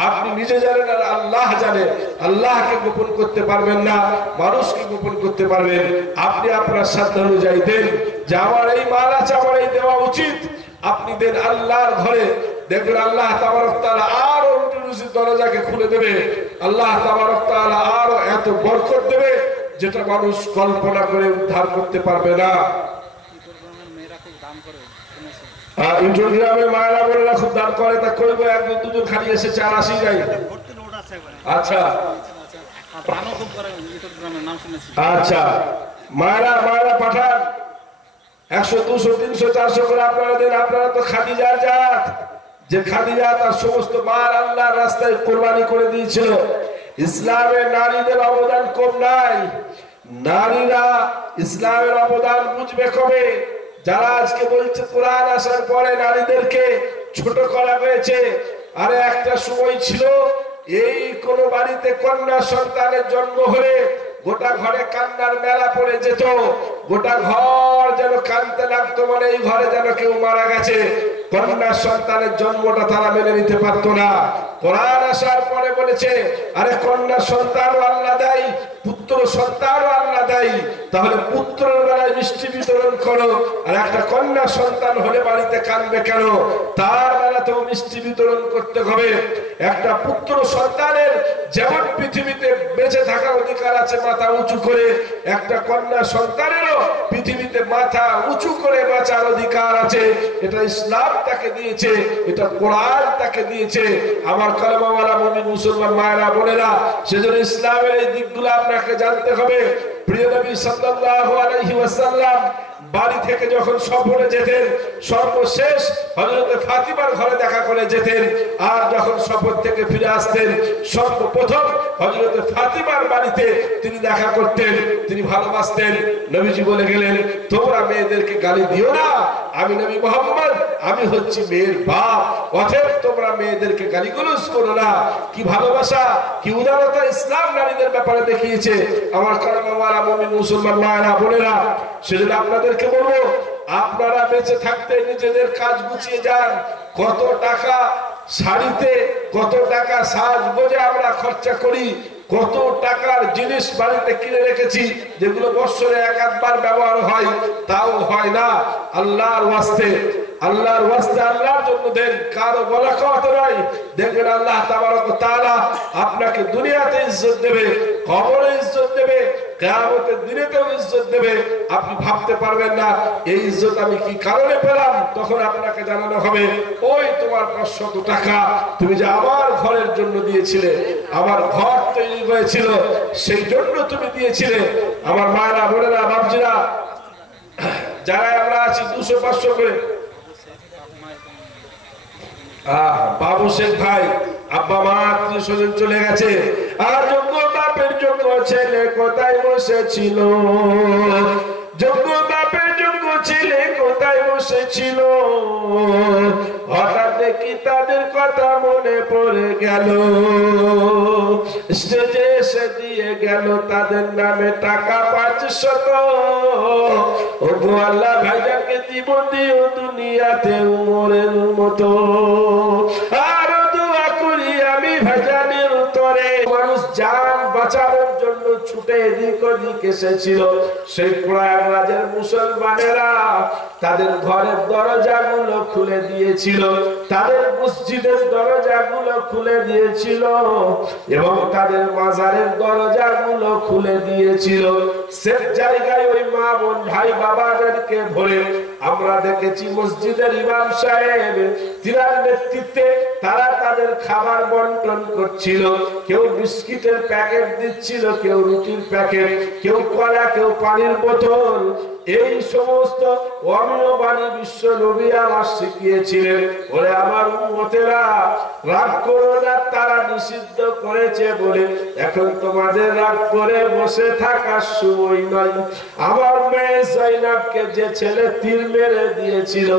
আপনি নিজে জানেন আর আল্লাহ জানে। আল্লাহকে গোপন করতে পারবেন না, মানুষকে গোপন করতে পারবেন। আপনি আপনার সাধ্য অনুযায়ী দেন, যে আমার এই মাল আছে, আমার এই দেওয়া উচিত, আপনি দেন আল্লাহর ঘরে। দেখবেন আল্লাহ তাবারক তাআলা আরো রুটি রুজির দরজাকে খুলে দেবে। আল্লাহ তাবারক তাআলা আরো এত বরকত দেবে যেটা মানুষ কল্পনা করে উদ্ধার করতে পারবে না। ইউটিউব গ্রামে মায়েরা বোনেরা খুব দান করে, তা করবো 1 2 জন খালি এসেছে আর আসি যাই। আচ্ছা আচ্ছা, মায়েরা পাঠান, 100 200 300 400 করে আপনারা দেন। আপনারা তো খাদিজার জাত, যে খাদিজা তার সমস্ত মাল আল্লাহর রাস্তায় কোরবানি করে দিয়েছিল। ইসলামে নারীদের অবদান কম নাই। নারীরা ইসলামের অবদান বুঝবে কবে? যারা আজকে বলছে কোরআন আসার পরে নারীদেরকে ছোট করা হয়েছে। আরে একটা সময় ছিল এই কোন বাড়িতে কন্যা সন্তানের জন্ম হলে গোটা ঘরে কান্নার মেলা পড়ে যেত, গোটা ঘর যেন কাঁদতে লাগতো, মানে এই ঘরে যেন কেউ মারা গেছে। কন্যা সন্তানের জন্মটা তারা মেনে নিতে পারতো না। কোরআন আসার পরে বলেছে আরে কন্যা সন্তানও আল্লাহ দেয়, পুত্র সন্তানও আল্লাহ দেয়, তাহলে পুত্রের বেলায় মিষ্টি বিতরণ করো, আর একটা কন্যা সন্তান হলে বাড়িতে কাঁদবে কেন? তার বেলাতেও মিষ্টি বিতরণ করতে হবে। একটা পুত্র সন্তানের যেমন পৃথিবীতে বেঁচে থাকার অধিকার আছে মাথা উঁচু করে, একটা কন্যা সন্তানেরও পৃথিবীতে মাথা উঁচু করে বাঁচার অধিকার আছে। এটা ইসলাম তাকে দিয়েছে, এটা কোরআন তাকে দিয়েছে। আমার কালেমাওয়ালা মুমিন মুসলমান মায়েরা বোনেরা, সেজন্য ইসলামের এই দিকগুলো আপনাকে জানতে হবে। প্রিয় নবী সাল্লাল্লাহু আলাইহি ওয়াসাল্লাম বাড়ি থেকে যখন সফরে যেতেন, সর্বশেষ হযরত ফাতিমার ঘরে দেখা করে যেতেন, আর যখন সফর থেকে ফিরে আসতেন সর্বপ্রথম হযরত ফাতিমার বাড়িতে তিনি দেখা করতেন, তিনি ভালোবাসতেন। নবীজি বলে গেলেন তোমরা মেয়েদেরকে গালি দিও না, আমি নবী মুহাম্মদ, আমি হচ্ছি মেয়ের বাপ, অতএব তোমরা মেয়েদেরকে গালিগালাজ করো না। কি ভালোবাসা, কি উদারতা ইসলাম নারীদের ব্যাপারে দেখিয়েছে। আমার কালেমাওয়ালা মুমিন মুসলমান মায়েরা বোনেরা, সেজন্য আপনাদেরকে বলবো আপনারা বেঁচে থাকতে নিজেদের কাজ গুছিয়ে যান। কত টাকা শাড়িতে, কত টাকা সাজগোজে আমরা খরচা করি, কত টাকার জিনিস বাড়িতে কিনে রেখেছি যেগুলো বছরে এক আধবার ব্যবহার হয়, তাও হয় না। আল্লাহর ওয়াস্তে, আল্লাহর ওয়াস্তে আল্লাহর জন্য দেন, কারো বলা কথা নয়। দেখবেন আল্লাহ তাবারক ওয়া তাআলা আপনাকে দুনিয়াতে ইজ্জত দেবে, কবরে ইজ্জত দেবে, কিয়ামতের দিনেতেও ইজ্জত দেবে। আপনি ভাবতে পারবেন না এই ইজ্জত আমি কি কারণে পেলাম। তখন আপনাকে জানানো হবে ওই তোমার 500 টাকা তুমি যে আমার ঘরের জন্য দিয়েছিলে, আমার ঘর তৈরি হয়েছিল সেই জন্য তুমি দিয়েছিলে। আমার মায়েরা বোনেরা বাপজিরা যারা আমরা আছি 200-500 করে, বাবু শেখ ভাই আব্বা মা আত্মীয় স্বজন চলে গেছে, আর যোগ্য বাপের যোগ্য ছেলে কোথায় বসেছিল, যোগ্য বাপের যোগ্য ছেলে কোথায় বসেছিল, হঠাৎ দেখি তাদের কথা মনে পড়ে গেল, স্টেজে এসে দিয়ে গেল তাদের নামে টাকা 500। ওগো আল্লাহ ভাইজানকে জীবন দিও দুনিয়াতে উমরের মতো। আর দোয়া করি আমি ভাইজানের উত্তরে, মানুষ জান বাঁচানোর জন্য ছুটে এদিক ওদিক এসেছিল। সেই প্রয়াগরাজের মুসলমানেরা তাদের ঘরের দরজাগুলো খুলে দিয়েছিল, তাদের মসজিদের দরজাগুলো খুলে দিয়েছিল, এবং তাদের মাজারের দরজাগুলো খুলে দিয়েছিল। সে জায়গায় ওই মা বোন ভাই বাবাদেরকে ভরে আমরা দেখেছি মসজিদের ইমাম সাহেব তিনার নেতৃত্বে তারা তাদের খাবার বন্টন করছিল। কেউ বিস্কিটের প্যাকেট দিচ্ছিল, কেউ রুটির প্যাকেট, কেউ কলা, কেউ পানির বোতল। এই সমস্ত অমীয় বাণী বিশ্ব নবী আমার শিখিয়েছিলেন, ওরে আমার উম্মতেরা রাগ করো না, তারা নিষিদ্ধ করেছে বলে এখন তোমাদের রাগ করে বসে থাকার সময় নয়। আমার মেয়ে জয়নাবকে যে ছেলে তীর মেরে দিয়েছিল,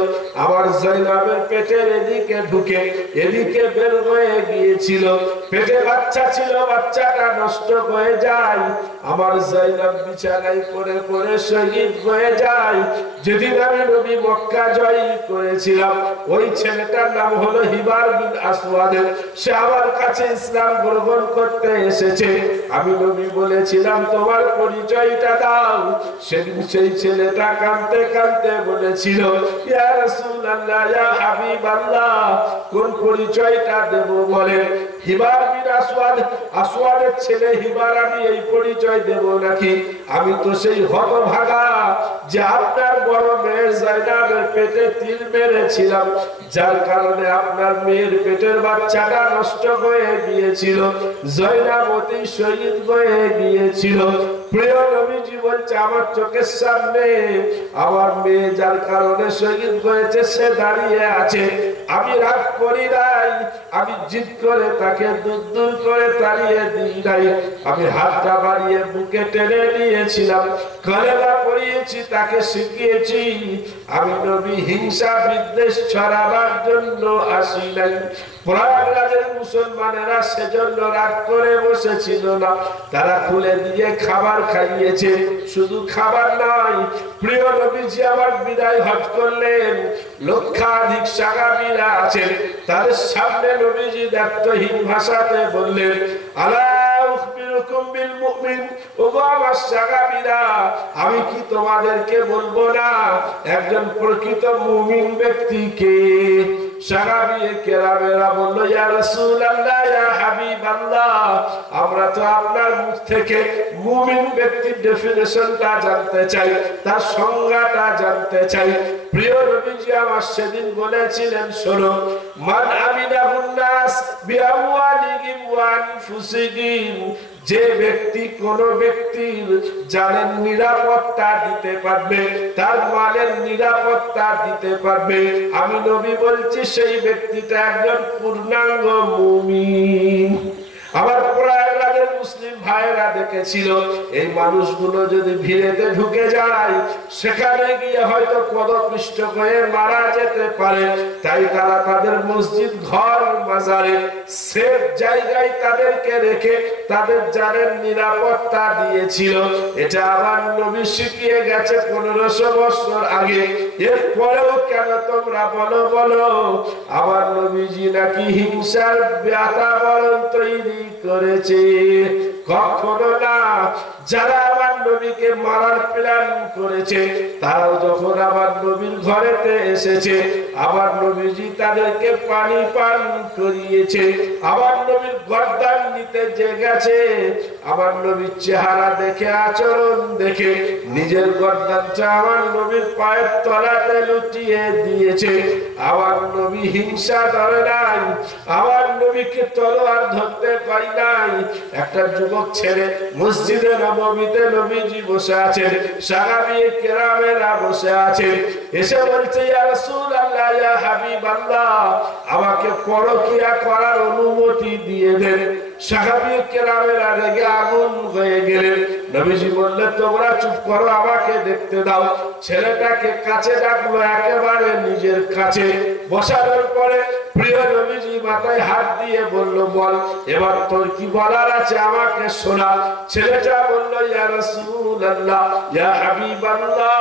আমার জয়নাবের পেটের এদিকে ঢুকে এদিকে বের হয়ে গিয়েছিল, পেটে বাচ্চা ছিল, বাচ্চাটা নষ্ট হয়ে যায়, আমার জয়নাব বিছানায় পড়ে পড়ে শহীদ হয়ে যায়। যেদিন আমি নবী মক্কা জয় করেছিলাম, ওই ছেলেটার নাম হলো হিবার বিন আসওয়াদ। সে আমার কাছে ইসলাম গ্রহণ করতে এসেছে। আমি নবী বলেছিলাম তোমার পরিচয়টা দাও। সেদিন সেই ছেলেটা কাঁদতে কাঁদতে বলেছিল ইয়া রাসূলুল্লাহ, ইয়া হাবিবাল্লাহ, কোন পরিচয়টা দেব বলেন। হিবার বিন আসওয়াদ, আসওয়াদের ছেলে হিবার, আমি এই পরিচয় দেব নাকি? আমি তো সেই হতভাগা যে আপনার বড় মেয়ের জয়নাবের পেটে তীর মেরেছিলাম, যার কারণে আপনার মেয়ের পেটের বাচ্চাটা নষ্ট হয়ে গিয়েছিল, জয়নাব অতি শহীদ হয়ে গিয়েছিল। প্রিয় নবীজি বলছে আমার চোখের সামনে আমার মেয়ে যার কারণে শহীদ হয়েছে সে দাঁড়িয়ে আছে, আমি রাগ করি নাই, আমি জিদ করে তাকে দূর দূর করে তাড়িয়ে দিই নাই, আমি হাতটা বাড়িয়ে বুকে টেনে নিয়েছিলাম, কলেমা পড়িয়েছি, তাকে শিখিয়েছি। আমি নবী হিংসা বিদ্বেষ ছড়াবার জন্য আসি নাই। প্রয়াগরাজের মুসলমানেরা সেজন্য রাগ করে বসেছিল না, তারা খুলে দিয়ে খাবার খাইয়েছে। শুধু খাবার নয়, প্রিয় নবীজি আবার বিদায় হজ করলেন, লক্ষাধিক সাহাবীরা আছেন, তাদের সামনে নবীজি দায়িত্বহীন ভাষাতে বললেন, আলা উখবিরুকুম বিল মুমিন, ওগো আমার সাহাবীরা, আমি কি তোমাদেরকে বলবো না একজন প্রকৃত মুমিন ব্যক্তিকে? সাহাবীয়ে কেরামেরা বলল, ইয়া রাসূলুল্লাহ, ইয়া হাবিবাল্লাহ, আমরা তো আপনার মুখ থেকে মুমিন ব্যক্তির ডেফিনেশনটা জানতে চাই, তার সংজ্ঞাটা জানতে চাই। প্রিয় নবীজি আমার সেদিন বলেছিলেন, শোনো, মান আমিনাহুন নাস বিআমওয়ালিহিম ওয়া আনফুসিহিম, যে ব্যক্তি কোন ব্যক্তির জানের নিরাপত্তা দিতে পারবে, তার মালের নিরাপত্তা দিতে পারবে, আমি নবী বলছি সেই ব্যক্তিটা একজন পূর্ণাঙ্গ মুমিন। আমার প্রয়াগরাজের মুসলিম ভাইরা দেখেছিল, এই মানুষগুলো যদি ভিড়েতে ঢুকে যায়, সেখানে গিয়ে হয়তো পদপিষ্ট হয়ে মারা যেতে পারে, তাই তারা তাদের মসজিদ ঘর মাজারে সেফ জায়গায় তাদেরকে রেখে তাদের জানের নিরাপত্তা দিয়েছিল। এটা আমার নবী শিখিয়ে গেছে 1500 বছর আগে। এরপরেও কেন তোমরা বলো আমার নবীজি নাকি হিংসার বাতাবরণ তৈরি করেছে? কখনো না। যারা আমার নবীকে মারার প্ল্যান করেছে, তারাও যখন আমার নবীর ঘরেতে এসেছে, আমার নবীজি তাদেরকে পানি পান করিয়েছে। আমার নবীর গর্দান নিতে যে গেছে, আমার নবীর চেহারা দেখে, আচরণ দেখে নিজের গর্দানটা আমার নবীর পায়ের তলাতে লুটিয়ে দিয়েছে। আমার নবী হিংসা ধরে নাই, আমার নবীকে তলোয়ার ধরতে পারি নাই। একটা যুবক ছেলে মসজিদে নববীতে নবীজি বসে আছেন, সাহাবীয়ে কেরামেরা বসে আছেন, এসে বলছে, ইয়া রাসূলুল্লাহ, ইয়া হাবিবাল্লাহ, আমাকে পরকিয়া করার অনুমতি দিয়ে দেন। সাহাবীয়ে কেরামেরা রেগে আগুন হয়ে গেলেন। নবীজি বললেন, তোমরা চুপ করো, আমাকে দেখতে দাও। ছেলেটাকে কাছে ডাকলো, একেবারে নিজের কাছে বসানোর পরে প্রিয় নবীজি মাথায় হাত দিয়ে বলল, বল, এবার তোর কি বলার আছে আমাকে শোনা। ছেলেটা বলল, ইয়া রাসূলুল্লাহ, ইয়া হাবিবাল্লাহ,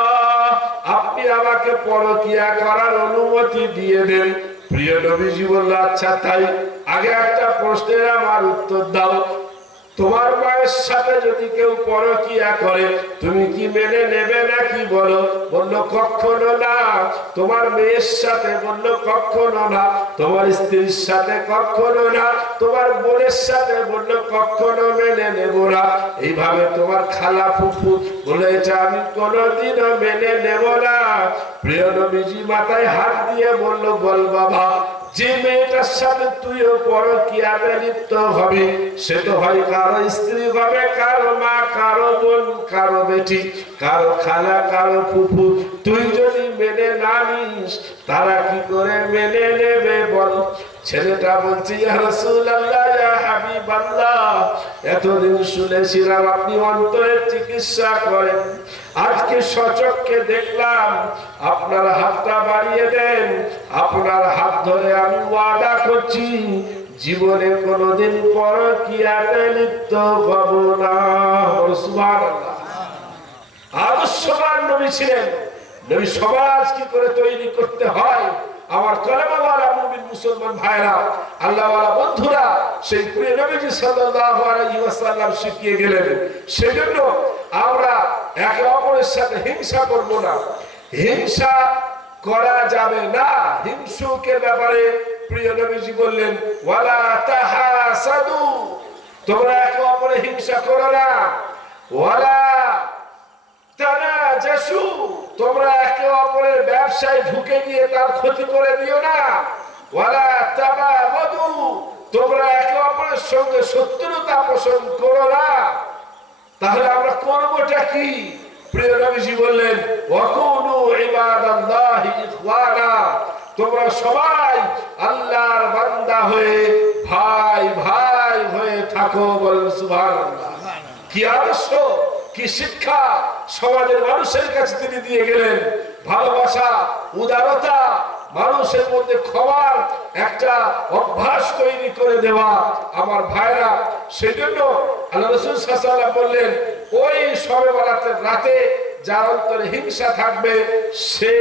আপনি আমাকে পরকিয়া করার অনুমতি দিয়ে দেন। প্রিয় নবীজি বলল, আচ্ছা তাই, আগে একটা প্রশ্নের আমার উত্তর দাও। তোমার মায়ের সাথে যদি কেউ পরকিয়া করে, তুমি কি মেনে নেবে নাকি? বলো। বললো, কখনো না। তোমার মেয়ের সাথে? বললো, কখনো না। তোমার স্ত্রীর সাথে? কখনো না। তোমার বোনের সাথে? বললো, কখনো মেনে নেব না। এইভাবে তোমার খালা ফুফু? বলে, এটা আমি কোনোদিনও মেনে নেব না। প্রিয় নবীজি মাথায় হাত দিয়ে বললো, বল বাবা, যে মেয়েটার সাথে তুইও পরকিয়াতে লিপ্ত হবে, সে তো হয় কারো স্ত্রী হবে, কারো মা, কারো বোন, কারো বেটি, কারো খালা, কারো ফুফু। তুই যদি মেনে না নিস, তারা কি করে মেনে নেবে বল? ছেলেটা বলছে, ইয়া রাসূলুল্লাহ, ইয়া হাবিবাল্লাহ, এতদিন শুনেছিলাম আপনি অন্তরের চিকিৎসা করেন, আজকে সচক্ষে দেখলাম। আপনার হাতটা বাড়িয়ে দেন, আপনার হাত ধরে আমি ওয়াদা করছি, জীবনে কোনোদিন পরকিয়াতে লিপ্ত হব না। সুবহানাল্লাহ। আদর্শবান নবী ছিলেন। নবী সমাজ কি করে তৈরি করতে হয়, আমার কলেমাওয়ালা মুমিন মুসলমান ভাইরা, আল্লাহওয়ালা বন্ধুরা, সেই প্রিয় নবীজি সাল্লাল্লাহু আলাইহি ওয়াসাল্লাম শিখিয়ে গেলেন। সেজন্য আমরা একে অপরের সাথে হিংসা করব না, হিংসা করা যাবে না। হিংসুকের ব্যাপারে প্রিয় নবীজি বললেন, ওয়ালা তাহাসাদু, তোমরা একে অপরে হিংসা করো না। ওয়ালা তানাজাসু, তোমরা একে অপরের ব্যবসায় ঢুকে গিয়ে তার ক্ষতি করে দিও না। ওয়ালা তাবাগদু, তোমরা একে অপরের সঙ্গে শত্রুতা পোষণ করো না। তাহলে আমরা করবোটা কি? প্রিয় নবীজি বললেন ওয়াকুনু ইবাদাল্লাহি ইখওয়ানা, তোমরা সবাই আল্লাহর বান্দা হয়ে ভাই ভাই হয়ে থাকো। বলেন সুবহানাল্লাহ। কি আদর্শ, কি শিক্ষা সমাজের মানুষের কাছে তিনি দিয়ে গেলেন। ভালোবাসা, উদারতা, মানুষের মধ্যে ক্ষমার একটা অভ্যাস তৈরি করে দেওয়া। আমার ভাইরা, সেই জন্য আল্লাহ রাসূল সাল্লাল্লাহু আলাইহি ওয়াসাল্লাম বললেন ওই শবে বরাতের রাতে যার অন্তরে হিংসা থাকবে সে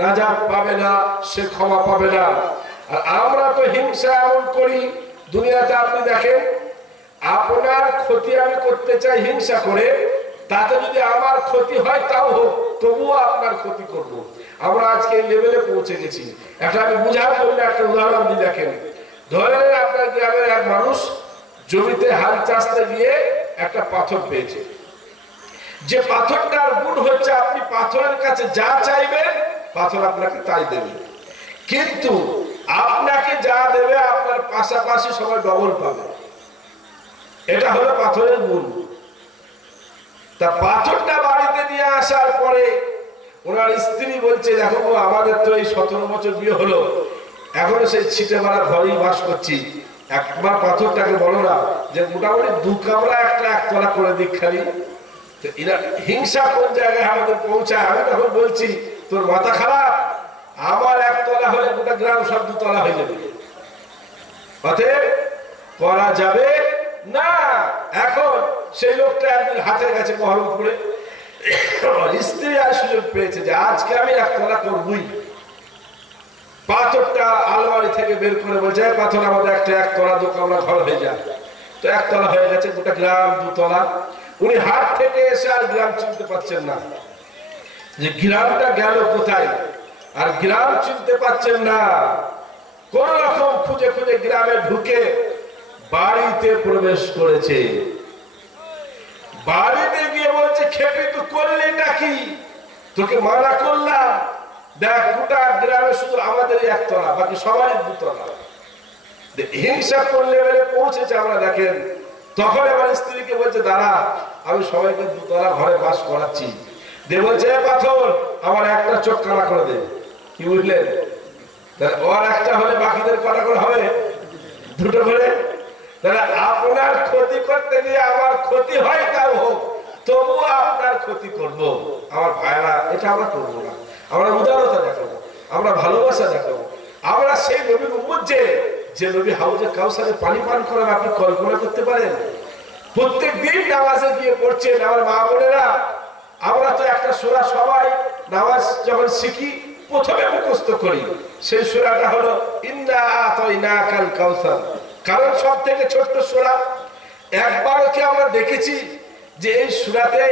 নাজাত পাবে না, সে ক্ষমা পাবে না। আর আমরা তো হিংসা এমন করি দুনিয়াতে, আপনি দেখেন আপনার ক্ষতি আমি করতে চাই হিংসা করে, তাতে যদি আমার ক্ষতি হয় তাও হোক, তবুও আপনার ক্ষতি করব। আমরা আজকে এই লেভেলে পৌঁছে গেছি। একটা আমি বুঝার জন্য একটা উদাহরণ দিই। দেখেন, ধরেন আপনার গ্রামের এক মানুষ জমিতে হাল চাষতে গিয়ে একটা পাথর পেয়েছে। যে পাথরটার গুণ হচ্ছে আপনি পাথরের কাছে যা চাইবেন পাথর আপনাকে তাই দেবে, কিন্তু আপনাকে যা দেবে আপনার পাশাপাশি সবাই ডবল পাবে। এটা হলো পাথরের গুণ। তা পাথরটা বাড়িতে নিয়ে আসার পরে ওনার স্ত্রী বলছে, দেখো আমাদের তো এই 17 বছর বিয়ে হলো, এখনো সেই ছিটে মারা ঘরেই বাস করছি, একবার পাথরটাকে বলো না যে মোটামুটি 2 কামরা একটা একতলা করে দিক খালি। তো এরা হিংসা কোন জায়গায় আমাদের পৌঁছায়। আমি তখন বলছি তোর মাথা খারাপ, আমার একতলা হলে গোটা গ্রাম সব 2 তলা হয়ে যাবে, অতএব করা যাবে না। এখন সেই লোকটা একদিন হাতের কাছে বহরমপুরে স্ত্রী আর সুযোগ পেয়েছে যে আজকে আমি একতলা করবই। পাথরটা আলমারি থেকে বের করে বলছে পাথর আমাদের একটা একতলা 2 কামরা ঘর হয়ে যায়। তো একতলা হয়ে গেছে, গোটা গ্রাম 2 তলা। উনি হাট থেকে এসে আর গ্রাম চিনতে পারছেন না যে গ্রামটা গেল কোথায়, আর গ্রাম চিনতে পারছেন না। কোন রকম খুঁজে খুঁজে গ্রামে ঢুকে বাড়িতে প্রবেশ করেছে। বাড়িতে গিয়ে বলছে খেপি তুই করলিটা কি, তোকে মানা করলাম, দেখ গোটা গ্রামে শুধু আমাদেরই একতলা, বাকি সবারই 2 তলা। হিংসা করলে বেলে পৌঁছেছে আমরা। দেখেন, তখন আমার স্ত্রীকে বলছে দাঁড়া আমি সবাইকে 2 তলা ঘরে বাস করাচ্ছি। দে বলছে পাথর আমার একটা চোখ কানা করে দে। কি বুঝলেন? তাহলে ওর একটা হলে বাকিদের কটা করে হবে? 2টো করে। তাহলে আপনার ক্ষতি করতে গিয়ে আমার ক্ষতি হয় তাও হোক, তবুও আপনার ক্ষতি করব। আমার ভাইরা, এটা আমরা করবো না। আমরা উদারতা দেখাবো, আমরা ভালোবাসা দেখাবো। আমরা সেই নবীর উম্মত যে নবী হাউজে কাউসারে পানি পান করেন, আপনি কল্পনা করতে পারেন? প্রত্যেক দিন নামাজে গিয়ে পড়ছেন। আমার মা বোনেরা, আমরা তো একটা সূরা সবাই নামাজ যখন শিখি প্রথমে মুখস্থ করি। সেই সূরাটা হলো ইন্না আতাইনাকাল কাউসার, কারণ সব থেকে ছোট্ট সূরা। একবারও কি আমরা দেখেছি যে এই সূরাতে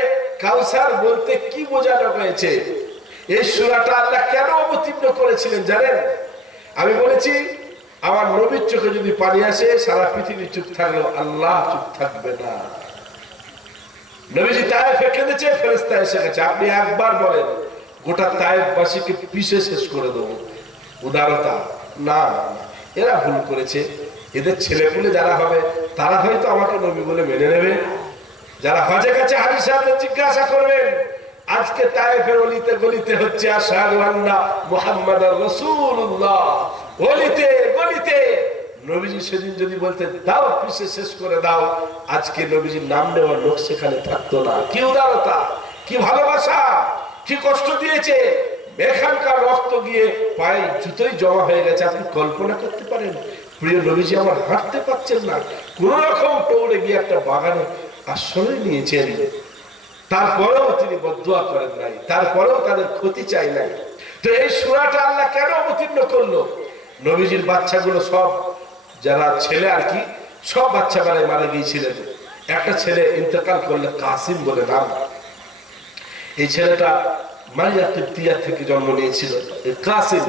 কাউসার বলতে কি বোঝানো হয়েছে? এই সূরাটা আল্লাহ কেন অবতীর্ণ করেছিলেন জানেন? আমি বলেছি আমার নবীর চোখে যদি পানি আসে সারা পৃথিবী চুপ থাকলেও আল্লাহ চুপ থাকবে না। নবীজি তায়েফে কেঁদেছে, ফেরেশতা এসে গেছে। আপনি একবার বলেন গোটা তায়েফবাসীকে পিষে শেষ করে দেবো। উদারতা না, এরা ভুল করেছে। এদের ছেলেপুলে যারা হবে তারা হয়তো আমাকে নবী বলে মেনে নেবে। যারা হজে কাছে হাজী সাহেবদের জিজ্ঞাসা করবেন, আজকে তায়েফের অলিতে গলিতে হচ্ছে আশহাদু আন্না মুহাম্মাদার রাসূলুল্লাহ, অলিতে গলিতে নবীজি সেদিন যদি বলতেন দাও পিষে শেষ করে দাও, আজকে নবীজির নাম নেওয়ার লোক সেখানে থাকতো না। কি উদারতা, কি ভালোবাসা, কি কষ্ট দিয়েছে। এখানকার রক্ত গিয়ে পায়ে জুতোই জমা হয়ে গেছে। আপনি কল্পনা করতে পারেন? প্রিয় নবীজি আমার হাঁটতে পারছেন না, কোন রকম দৌড়ে গিয়ে একটা বাগানে আশ্রয় নিয়েছেন। তারপরেও তিনি বদদুয়া করেন নাই, তারপরেও তাদের ক্ষতি চাই নাই। তো এই সূরাটা আল্লাহ কেন অবতীর্ণ করলো? নবীজির বাচ্চাগুলো সব যারা ছেলে আর কি, সব বাচ্চা বেলায় মারা গিয়েছিলেন। একটা ছেলে ইন্তেকাল করলে, কাসিম বলে নাম। এই ছেলেটা মারিয়া কিবতিয়া থেকে জন্ম নিয়েছিল, কাসিম।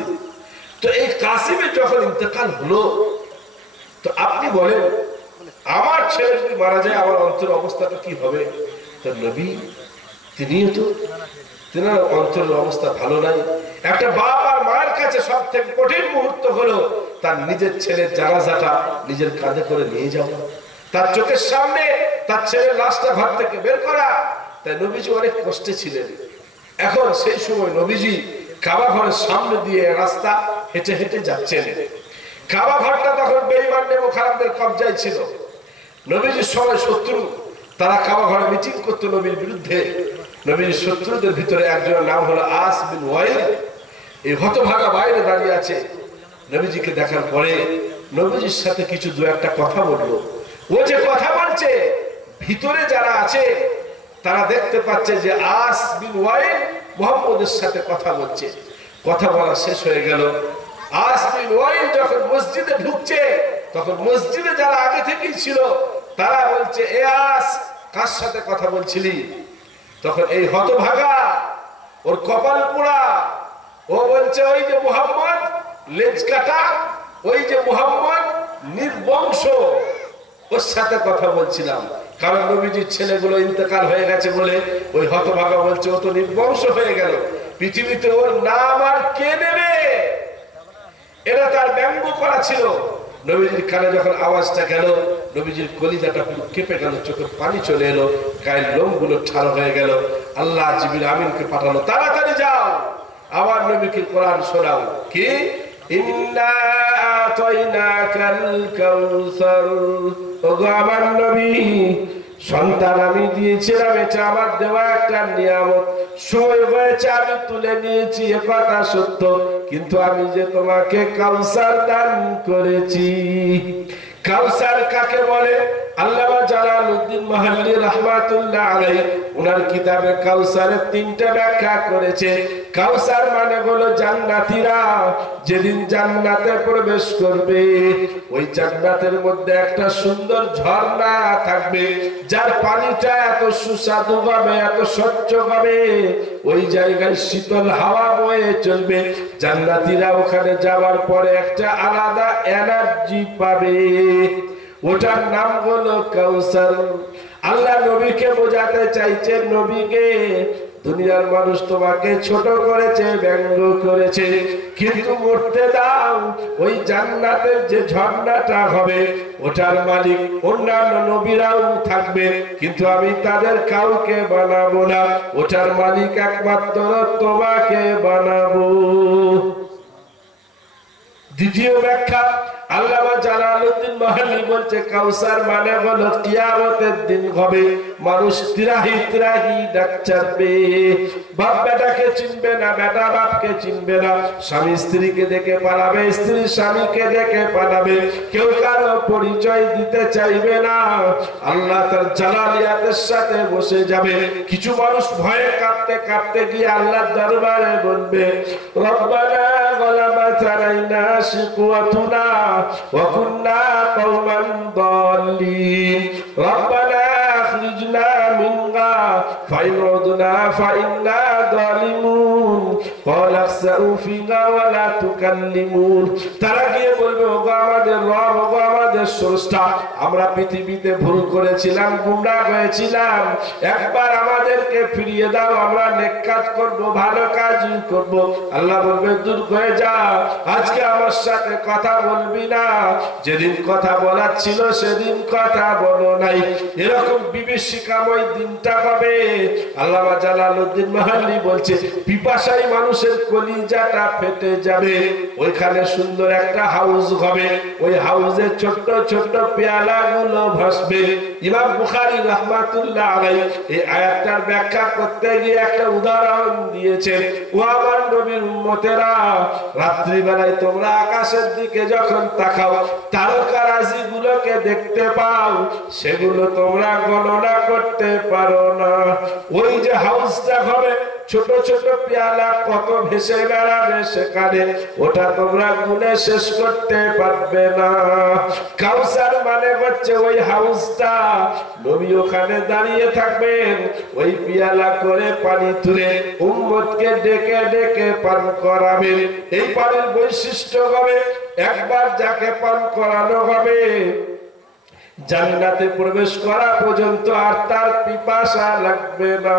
তো এই কাসিমের যখন ইন্তেকাল হলো, তো আপনি বলেন আমার ছেলে যদি মারা যায় আমার অন্তরের অবস্থাটা কি হবে? তো নবী তিনিও তো, তেনার অন্তরের অবস্থা ভালো নাই। একটা বাবা আর মায়ের কাছে সব থেকে কঠিন মুহূর্ত হলো তার নিজের ছেলের জানাজাটা নিজের কাঁধে করে নিয়ে যাওয়া। তার চোখের সামনে তার ছেলের লাশটা ঘর থেকে বের করা। তাই নবীজি অনেক কষ্টে ছিলেন। এখন সেই সময় নবীজি কাবা ঘরের সামনে দিয়ে রাস্তা হেঁটে হেঁটে যাচ্ছেন। কাবা ঘরটা তখন বেঈমান নেবুখারামদের কবজায় ছিল। নবীজির সবাই শত্রু, তারা কাবা ঘরে মিটিং করতো নবীর বিরুদ্ধে। নবীর শত্রুদের ভিতরে একজনের নাম হলো আস বিন ওয়াইল। এই হতভাগা বাইরে দাঁড়িয়ে আছে। নবীজিকে দেখার পরে নবীজির সাথে কিছু দু একটা কথা বললো। ও যে কথা বলছে, ভিতরে যারা আছে তারা দেখতে পাচ্ছে যে আস বিন ওয়াইল মুহাম্মদের সাথে কথা বলছে। কথা বলা শেষ হয়ে গেল। আস বিন ওয়াইল যখন মসজিদে ঢুকছে, তখন মসজিদে যারা আগে থেকেই ছিল তারা বলছে, এ আস, কার সাথে কথা বলছিলি? তখন এই হতভাগা, ওর কপাল পোড়া, ও বলছে, ওই যে মুহাম্মদ লেজ কাটা, ওই যে মুহাম্মদ নির্বংশ, ওর সাথে কথা বলছিলাম। কারণ নবীজির ছেলেগুলো ইন্তেকাল হয়ে গেছে বলে ওই হতভাগা বলছে, ও তো নির্বংশ হয়ে গেল, পৃথিবীতে ওর নাম আর কে নেবে? এটা তার ব্যঙ্গ করা ছিল। নবীজির কানে যখন আওয়াজটা গেল, নবীজির কলিজাটা পুরো কেঁপে গেল, চোখে পানি চলে এলো, গায়ের লোমগুলো ঠাড়া হয়ে গেল। আল্লাহ জিবরিল আমিনকে পাঠালো, তাড়াতাড়ি যাও, আমার নবীকে কোরআন শোনাও। কি? ইন্না আতাইনাকাল কাউসার। ওগো আমার নবী, সন্তান আমি দিয়েছিলাম, এটা আমার দেওয়া একটা নিয়ামত। সময় হয়েছে, আমি তুলে নিয়েছি, এ কথা সত্য, কিন্তু আমি যে তোমাকে কাউসার দান করেছি। কাউসার কাকে বলে? আল্লামা জালালউদ্দিন মাহল্লি রাহমাতুল্লাহ আলাইহি ওনার কিতাবে কাউসারের তিনটা ব্যাখ্যা করেছে। কাউসার মানে হলো জান্নাতীরা যেদিন জান্নাতে প্রবেশ করবে, ওই জান্নাতের মধ্যে একটা সুন্দর ঝর্ণা থাকবে, যার পানিটা এত সুস্বাদু হবে, এত স্বচ্ছ হবে, ওই জায়গায় শীতল হাওয়া বয়ে চলবে। জান্নাতীরা ওখানে যাওয়ার পরে একটা আলাদা এনার্জি পাবে, ওটার নাম হলো কাউসার। আল্লাহ নবীকে বোঝাতে চাইছেন, নবীকে দুনিয়ার মানুষ তোমাকে ছোট করেছে, ব্যঙ্গ করেছে, কিন্তু মরতে দাও, ওই জান্নাতের যে ঝর্ণাটা হবে ওটার মালিক অন্যান্য নবীরাও থাকবে, কিন্তু আমি তাদের কাউকে বানাবো না, ওটার মালিক একমাত্র তোমাকে বানাবো। দ্বিতীয় ব্যাখ্যা, আল্লামা জালালউদ্দিন মাহল্লি বলছে, কাউসার মানে হলো কিয়ামতের দিন হবে, মানুষ তিরাহি তিরাহি ডাক চাপবে, বাপ বেটাকে চিনবে না, বেটা বাপকে চিনবে না, স্বামী স্ত্রীকে দেখে পালাবে, স্ত্রী স্বামীকে দেখে পালাবে, কেউ কারো পরিচয় দিতে চাইবে না। আল্লাহ তার জালালিয়াতের সাথে বসে যাবে। কিছু মানুষ ভয়ে কাঁপতে কাঁপতে গিয়ে আল্লাহর দরবারে বলবে, রব্বানা গলাবাত আলাইনা শিকওয়াতুনা ওয়া কুন্না কওমান দাল্লিন রব্বানা আখরিজনা মিনহা ফাইন উদনা ফাইন্না যালিমুন ক্বালা ইখসাউ ফিহা ওয়া লা তুকাল্লিমুন। তারা গিয়ে বলবে, ওগো আমাদের রব, ওগো আমাদের স্রষ্টা, আমরা পৃথিবীতে ভুল করেছিলাম, গুমরাহ হয়েছিলাম, একবার আমাদেরকে ফিরিয়ে দাও, আমরা নেক কাজ করব, ভালো কাজ করব। আল্লাহ বলবে, দূর হয়ে যা, আজকে আমার সাথে কথা বলবি না, যেদিন কথা বলার ছিল সেদিন কথা বলো নাই। এরকম বিভীষিকাময় দিনটা হবে। আল্লামা জালালউদ্দিন মাহল্লি বলছে, পিপাসায় মানুষের কলিজাটা ফেটে যাবে। ওইখানে সুন্দর একটা হাউস হবে, ওই হাউসে ছোট্ট ছোট্ট পেয়ালাগুলো ভাসবে। ইমাম বুখারী রাহমাতুল্লাহ আলাইহি এই আয়াতটার ব্যাখ্যা করতে গিয়ে একটা উদাহরণ দিয়েছেন। ও আমার নবীর উম্মতেরা, রাত্রি বেলায় তোমরা আকাশের দিকে যখন তাকাও, তারকারাজি গুলোকে দেখতে পাও, সেগুলো তোমরা গণনা করতে পারো না। ওই যে হাউসটা হবে, ছোট ছোট পেয়ালা কত ভেসে বেড়াবে সেখানে, ওটা তোমরা গুনে শেষ করতে পারবে না। কাউসার মানে হচ্ছে ওই হাউসটা, নবী ওখানে দাঁড়িয়ে থাকবেন, ওই পেয়ালা করে পানি তুলে উম্মতকে ডেকে ডেকে পান করাবেন। এই পানির বৈশিষ্ট্য হবে, একবার যাকে পান করানো হবে, জান্নাতে প্রবেশ করা পর্যন্ত আর তার পিপাসা লাগবে না।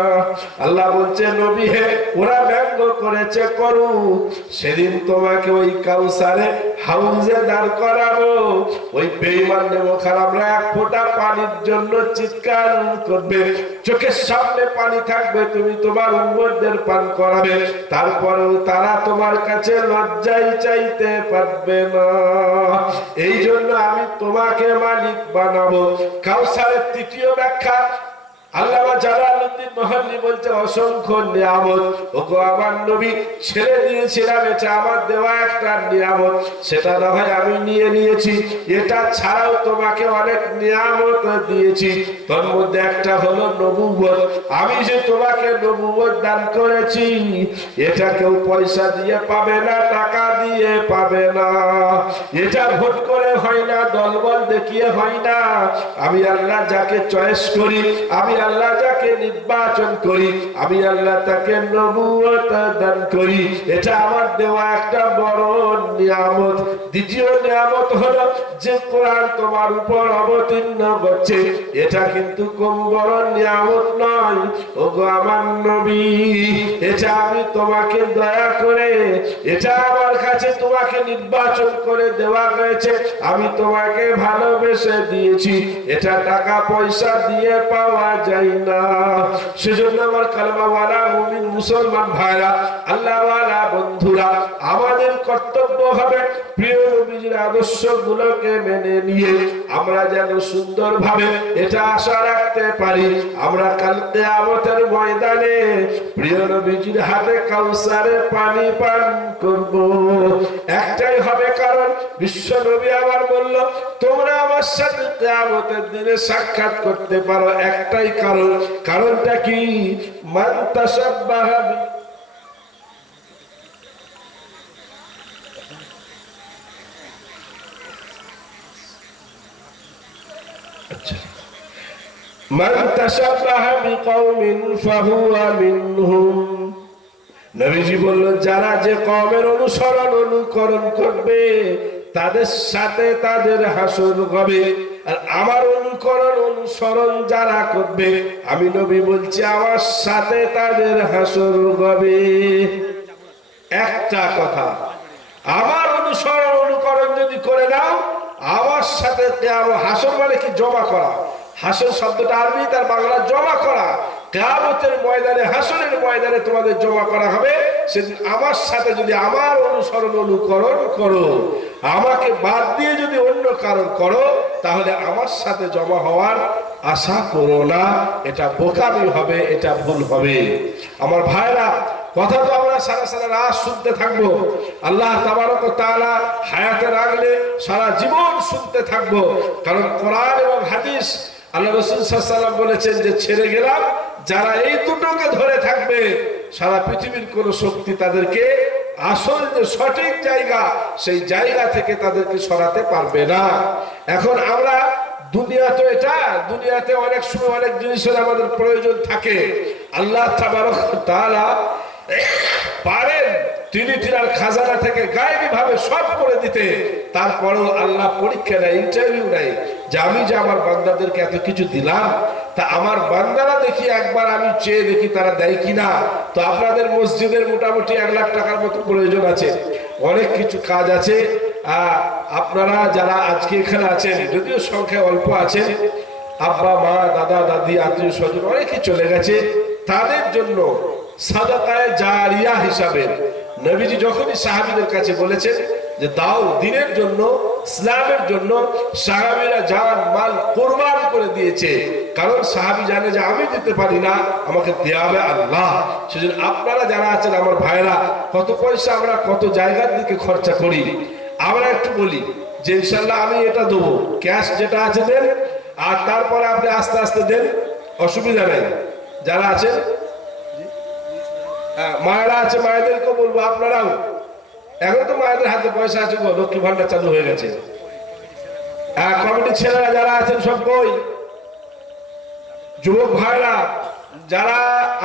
আল্লাহ বলছে, নবী হে, ওরা ব্যঙ্গ করেছে করুক, সেদিন তোমাকে ওই কাউসারে হাউজে দাঁড় করাবো, ওই বেঈমান নেমখারামরা এক ফোঁটা পানির জন্য চিৎকার করবে, চোখের সামনে পানি থাকবে, তুমি তোমার উম্মতদের পান করাবে, তারপরেও তারা তোমার কাছে লজ্জাই চাইতে পারবে না। এই জন্য আমি তোমাকে মালিক বানাবো। কাউসারের তৃতীয় ব্যাখ্যা আল্লামা জালালউদ্দিন মাহল্লি বলতে অসংখ্য নিয়ামত, ওগো আমার নবী ছেড়ে দিয়েছিলাম, এটা আমার দেওয়া একটা নিয়ামত, সেটা না হয় আমি নিয়ে নিয়েছি, এটা ছাড়াও তোমাকে অনেক নিয়ামত দিয়েছি, তোর মধ্যে একটা হলো নবুয়ত। আমি যে তোমাকে নবুয়ত দান করেছি, এটা কেউ পয়সা দিয়ে পাবে না, টাকা দিয়ে পাবে না, এটা ভোট করে হয় না, দলবল দেখিয়ে হয় না। আমি আল্লাহ যাকে চয়েস করি, আমি আল্লাহ যাকে নির্বাচন করি, আমি আল্লাহ তাকে নবুয়ত দান করি, এটা আমার দেওয়া একটা বড় নিয়ামত। দ্বিতীয় নিয়ামত হলো যে কোরআন তোমার উপর অবতীর্ণ হচ্ছে, এটা কিন্তু কম বড় নিয়ামত নয়। ওগো আমার নবী, এটা আমি তোমাকে দয়া করে, এটা আমার কাছে তোমাকে নির্বাচন করে দেওয়া হয়েছে, আমি তোমাকে ভালোবেসে দিয়েছি, এটা টাকা পয়সা দিয়ে পাওয়া যায় না। সেজন্য আমার কালেমাওয়ালা মুমিন মুসলমান ভাইরা, আল্লাহওয়ালা বন্ধুরা, আমাদের কর্তব্য হবে প্রিয় নবীজির আদর্শগুলোকে মেনে নিয়ে আমরা যেন সুন্দরভাবে এটা আশা রাখতে পারি, আমরা কাল কিয়ামতের ময়দানে প্রিয় নবীজির হাতে কাউসারের পানি পান করব। একটাই হবে কারণ, বিশ্ব নবী আবার বলল তোমরা আমার সাথে কিয়ামতের দিনে সাক্ষাৎ করতে পারো, একটাই কারণ। কারণটা কি? মান তাশাব্বাহা মান তাশাব্বাহা বিকওমিন ফাহুয়া মিনহুম। নবীজি বললেন যারা যে কওমের অনুকরণ করবে, তাদের সাথে তাদের হাসর হবে। আর আমার অনুসরণ যারা করবে, আমি নবী বলছি আমার সাথে তাদের হাসর হবে। একটা কথা, আমার অনুকরণ যদি করে দাও, আমার সাথে হাসর মানে কি? জমা করা। হাসর শব্দটা আরবি, তার বাংলা জমা করা। কিয়ামতের ময়দানে, হাসরের ময়দানে তোমাদের জমা করা হবে। সেদিন আমার সাথে যদি আমার অনুকরণ করো, আমাকে বাদ দিয়ে যদি অন্য কারণ করো, তাহলে আমার সাথে জমা হওয়ার আশা করো না, এটা বোকামি হবে, এটা ভুল হবে। আমার ভাইরা, কথা তো আমরা সারা সারা রাত শুনতে থাকবো, আল্লাহ তাবারক ওয়া তাআলা হায়াতে রাখলে সারা জীবন শুনতে থাকবো। কারণ কোরআন এবং হাদিস, আল্লাহ রাসূল সাল্লাল্লাহু আলাইহি ওয়াসাল্লাম বলেছেন যে ছেড়ে গেলাম, যারা এই দুটোকে ধরে থাকবে, সারা পৃথিবীর কোন শক্তি তাদেরকে আসল যে সঠিক জায়গা, সেই জায়গা থেকে তাদেরকে সরাতে পারবে না। এখন আমরা দুনিয়া তো এটা, দুনিয়াতে অনেক সময় অনেক জিনিসের আমাদের প্রয়োজন থাকে। আল্লাহ তাবারক ওয়া তাআলা পারেন তিনি তিনার খাজানা থেকে গায়েবী ভাবে সব করে দিতে, তারপরেও আল্লাহ পরীক্ষা নেয়, ইন্টারভিউ নেয়, যে আমি যে আমার বান্দাদেরকে এত কিছু দিলাম, তা আমার বান্দারা দেখি একবার আমি চেয়ে দেখি তারা দেয় কিনা। তো আপনাদের মসজিদের মোটামুটি 1 লাখ টাকার মতো প্রয়োজন আছে, অনেক কিছু কাজ আছে। আপনারা যারা আজকে এখানে আছেন, যদিও সংখ্যা অল্প আছেন, আব্বা মা দাদা দাদি আত্মীয় স্বজন অনেকে চলে গেছে, তাদের জন্য সাদাকায়ে জারিয়া হিসাবে নবীজি যখনই সাহাবীদের কাছে বলেছেন যে দাও দ্বীনের জন্য, ইসলামের জন্য, সাহাবীরা জান মাল কুরবান করে দিয়েছে। কারণ সাহাবী জানে যে আমি দিতে পারি না, আমাকে দেয়া হবে আল্লাহ। সেজন্য আপনারা যারা আছেন আমার ভাইরা, কত পয়সা আমরা কত জায়গার দিকে খরচা করি। আমরা একটু বলি যে ইনশাআল্লাহ আমি এটা দেবো, ক্যাশ যেটা আছে দেন, আর তারপরে আপনি আস্তে আস্তে দেন, অসুবিধা নেই। যারা আছেন মায়েরা আছে, মায়েদেরকে বলবো আপনারাও, এখন তো মায়েদের হাতে পয়সা আছে, লক্ষ্মী ভান্ডার চালু হয়ে গেছে। কমিটির ছেলেরা যারা আছেন সব কই, যুবক ভাইরা যারা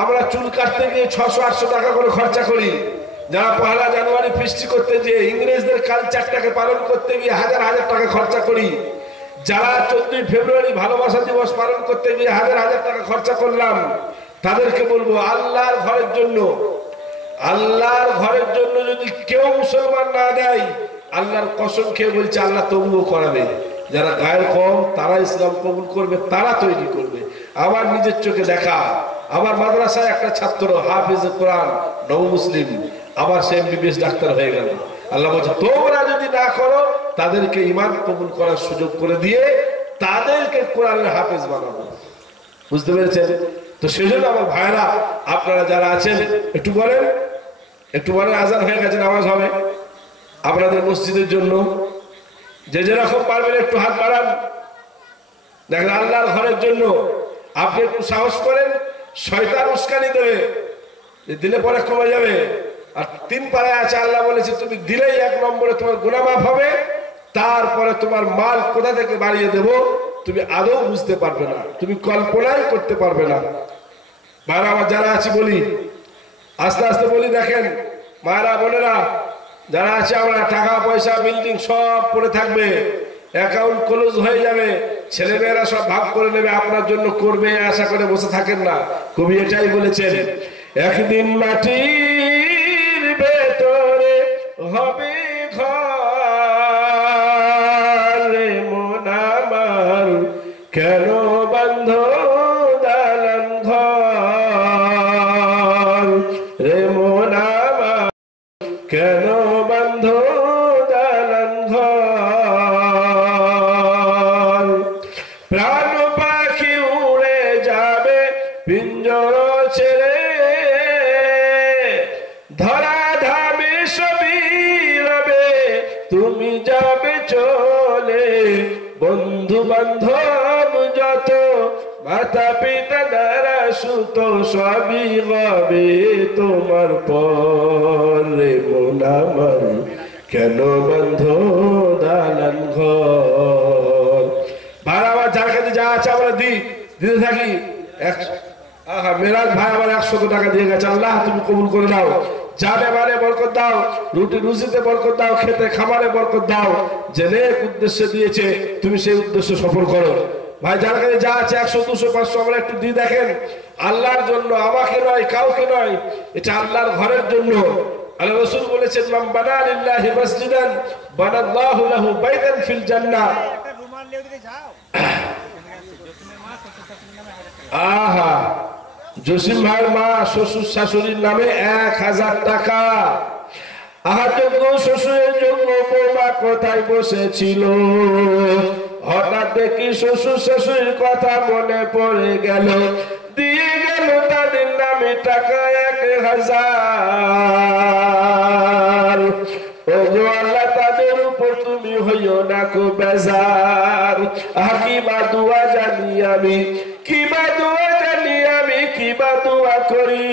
আমরা চুল কাটতে গিয়ে 600-800 টাকা করে খরচা করি, যারা 1 জানুয়ারি ফিস্টি করতে গিয়ে ইংরেজদের কালচারটাকে পালন করতে গিয়ে 1000 টাকা খরচা করি, যারা 14 ফেব্রুয়ারি ভালোবাসা দিবস পালন করতে গিয়ে 1000 টাকা খরচা করলাম, তাদেরকে বলবো আল্লাহর ঘরের জন্য, আল্লাহর ঘরের জন্য যদি কেউ মুসলমান না দেয়, আল্লাহর কসম খেয়ে বলছে আল্লাহ তবুও করাবে। যারা গায়ের কম তারা ইসলাম কবুল করবে, তারা তৈরি করবে। আমার নিজের চোখে দেখা, আমার মাদ্রাসায় একটা ছাত্র হাফিজ কোরআন নও মুসলিম, আবার সে এমবিবিএস ডাক্তার হয়ে গেল। আল্লাহ বলছে তোমরা যদি না করো তাদেরকে ঈমান কবুল করার সুযোগ করে দিয়ে তাদেরকে কোরআনের হাফেজ বানাবো। বুঝতে পেরেছেন? তো সেজন্য আমার ভাইরা আপনারা যারা আছেন একটু বলেন, একটু বলেন। আজান হয়ে গেছে, নামাজ হবে আপনাদের মসজিদের জন্য। যে যেরকম পারবেন একটু হাত বাড়ান। দেখেন আল্লাহর ঘরের জন্য আপনি একটু সাহস করেন, শয়তান উস্কানি দেবে যে দিলে পরে কমে যাবে। আর 3 পারায় আছে আল্লাহ বলেছে তুমি দিলেই 1 নম্বরে তোমার গুনাহ মাফ হবে, তারপরে তোমার মাল কোথা থেকে বাড়িয়ে দেব তুমি আদৌ বুঝতে পারবে না, তুমি কল্পনাই করতে পারবে না। ভাইরা আমার যারা আছে বলি, আস্তে আস্তে বলি, দেখেন মায়েরা বোনেরা যারা আছে, আমরা টাকা পয়সা বিল্ডিং সব পড়ে থাকবে, অ্যাকাউন্ট ক্লোজ হয়ে যাবে, ছেলেমেয়েরা সব ভাগ করে নেবে, আপনার জন্য করবে আশা করে বসে থাকেন না। কবি এটাই বলেছেন, একদিন মাটির ভেতরে হবে ঘর, রে মন আমার কেন বন্ধ দালান ঘর, রে মন আমার কেন বন্ধ দালান ঘর, প্রাণ পাখি উড়ে যাবে পিঞ্জর ছেড়ে, ধরা ধামে সবই রবে তুমি যাবে চলে, বন্ধু বান্ধব যত মাতা পিতা দ্বারা সুত সবই হবে তোমার পর, রে মন আমার কেন বন্ধ দালান ঘর। ভাড়া আমার যার কাছে যা আছে আমরা দিতে থাকি। মেরাজ ভাই আমার 100 টাকা দিয়ে গেছে, আল্লাহ তুমি কবুল করে দাও, জানে মানে বরকত দাও, রুটি রুজিতে বরকত দাও, খেতে খামারে বরকত দাও, যে নেক উদ্দেশ্যে দিয়েছে তুমি সেই উদ্দেশ্য সফল করো। ভাই যার কাছে যা আছে 100 200 500 আমরা একটু দিয়ে দেখেন, আল্লাহর জন্য, আমাকে নয় কাউকে নয়, এটা আল্লাহর ঘরের জন্য। আল্লাহ রাসূল বলেছেন মান বানা লিল্লাহি মসজিদান বানাল্লাহু লাহু বাইতান ফিল জান্নাহ। আহা, জসিম ভাইয়ের মা শ্বশুর শাশুড়ির নামে 1000 টাকা। আহা, যোগ্য শ্বশুরের যোগ্য বৌমা কোথায় বসেছিল, হঠাৎ দেখি শ্বশুর শাশুড়ির কথা মনে পড়ে গেল, দিয়ে গেল তাদের নামে টাকা 1000। ওগো আল্লাহ তাদের উপর তুমি হইও না কো বেজার। কিবা দোয়া জানি আমি, কিবা দোয়া জানি আমি, কিবা দোয়া করি,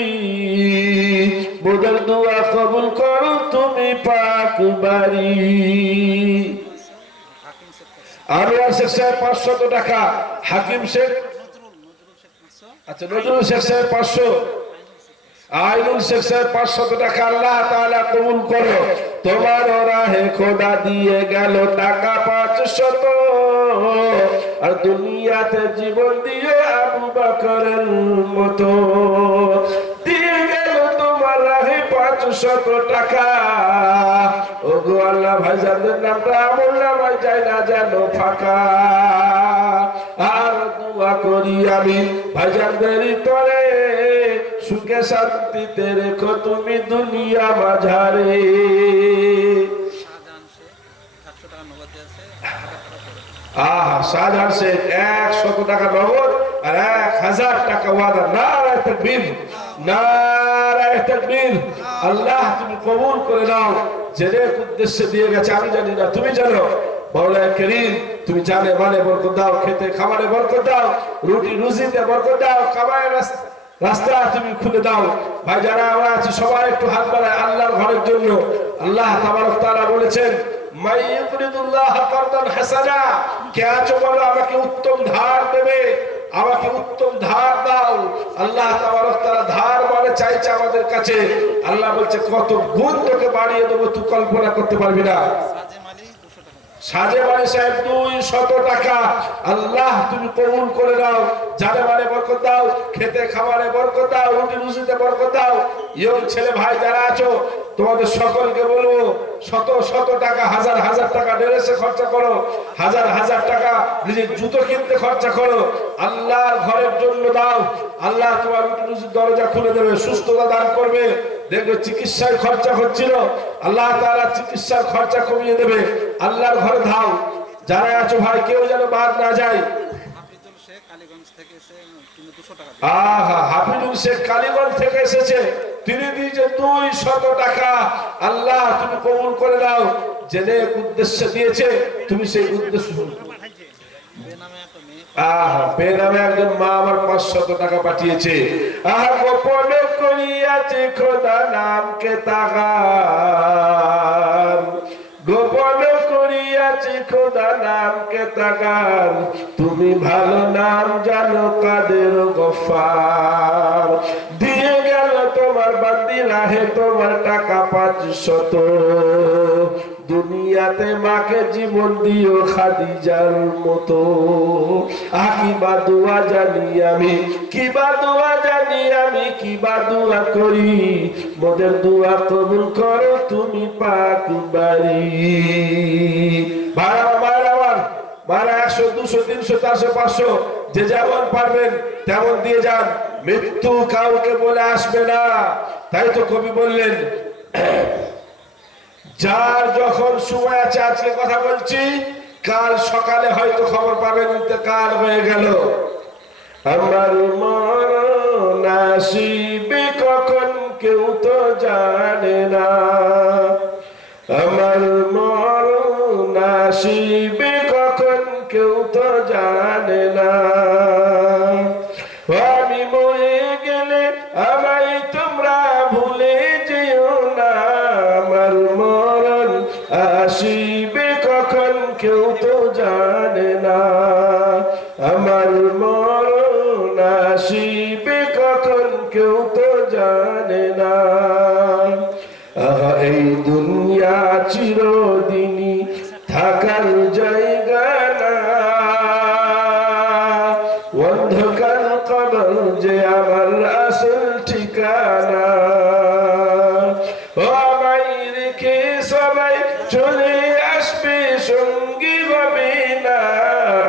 বোধের দোয়া কবুল করো তুমি পাক বাড়ি। আনোয়ার শেখ সাহেব 500 টাকা, হাকিম শেখ, আচ্ছা নজরুল শেখ সাহেব 500, আইনুল শেখ সাহেব 500 টাকা। আল্লাহ তাআলা কবুল করো, তোমার রাহে খোদা দিয়ে গেল টাকা 500, আর দুনিয়াতে জীবন দিয়ে আবু বকরের মতো দিয়ে গেল তোমার রাহে 500 টাকা। ওগো আল্লাহ ভাইজানদের নামটা আমল নামায় যায় না যেন ফাঁকা। আর দোয়া করি আমি ভাইজানদের তরে সুখে শান্তিতে রেখো তুমি দুনিয়া মাঝারে। আহা, শাহজাহান শেখ 100 টাকা নগদ আর 1000 টাকা ওয়াদা। নারায়ে তাকবীর, নারায়ে তাকবীর। আল্লাহ তুমি কবুল করে নাও, যে উদ্দেশ্যে দিয়ে গেছে আমি জানি না, তুমি জানো। মাওলানা করিম তুমি জানে মানে বরকত দাও, খেতে খামারে বরকত দাও, রুটি রুজিতে বরকত দাও, কামায় রাস্তা তুমি খুলে দাও। ভাই যারা আমরা আছি সবাই একটু হাত বাড়ায় আল্লাহর ঘরের জন্য। আল্লাহ তাবারক তাআলা বলেছেন মাইয়ুরিদুল্লাহ কারদান হাসানা, কে আছো বলো আমাকে উত্তম ধার দেবে, আমাকে উত্তম ধার দাও। আল্লাহ তাবারক তাআলা ধার মানে চাইছে আমাদের কাছে। আল্লাহ বলছে কত গুণ তোকে বাড়িয়ে দেবো তুই কল্পনা করতে পারবি না। সাজে বাড়ি সাহেব 200 টাকা। আল্লাহ তুমি কবুল করে দাও, জানে মানে বরকত দাও, খেতে খাবারে বরকত দাও, রুটি রুজিতে বরকত দাও। ইয়ং ছেলে ভাই যারা আছো তোমাদের সকলকে বলবো শত শত টাকা, হাজার হাজার টাকা ড্রেসে খরচা করো, হাজার হাজার টাকা নিজের জুতো কিনতে খরচা করো, আল্লাহর ঘরের জন্য দাও। আল্লাহ তোমার দরজা খুলে দেবে, সুস্থতা দান করবে। দেখবে চিকিৎসায় খরচা হচ্ছিল, আল্লাহ তাআলা চিকিৎসার খরচা কমিয়ে দেবে। আল্লাহর ঘরে দাও। যারা আছো ভাই, কেউ যেন বাদ না যায়। হাফিজুল শেখ কালীগঞ্জ থেকে এসেছে, তিনি দিয়েছে 200 টাকা। আল্লাহ তুমি কবুল করে নাও। জেনে উদ্দেশ্যে দিয়েছে, তুমি সেই উদ্দেশ্য বেনামে একজন মা আমার 500 টাকা পাঠিয়েছে। গোপন করিয়াছে খোদা নামকে তাগান, গোপন করিয়াছি খোদা নামকে তাগান, তুমি ভালো নাম জানো কাদের গফার। দিয়ে গেল তোমার বান্দি রাহে তোমার টাকা 500, দুনিয়াতে মাকে জীবন দিও খাদিজার মতো। কিবা দোয়া জানি আমি, কিবা দোয়া জানি আমি, কিবা দোয়া করি, মোদের দোয়া কবুল করো তুমি পাক বাড়ি। ভাড়া মায়ের আমার মারা 100, 200, 300, 400, 500 যে যেমন পারবেন তেমন দিয়ে যান। মৃত্যু কাউকে বলে আসবে না। তাই তো কবি বললেন, যার যখন সময় আছে, আজকে কথা বলছি, কাল সকালে হয়তো খবর পাবেন ইন্তেকাল হয়ে গেল। আমার মরণ আসিবে কখন কেউ তো জানে না, আমার মরণ আসিবে কখন কেউ তো জানে না। আমি মরে গেলে আমায় তোমরা ভুলে যেও না, আমার মরণ আসিবে কখন কেউ তো জানে না, আমার মরণ আসিবে কখন কেউ তো জানে না। এই দুনিয়া চিরদিনই থাকার জায়গা না, অন্ধকার কবর যে আমার আসল ঠিকানা। আমায় রেখে সবাই চলে আসবে, সঙ্গী হবে না,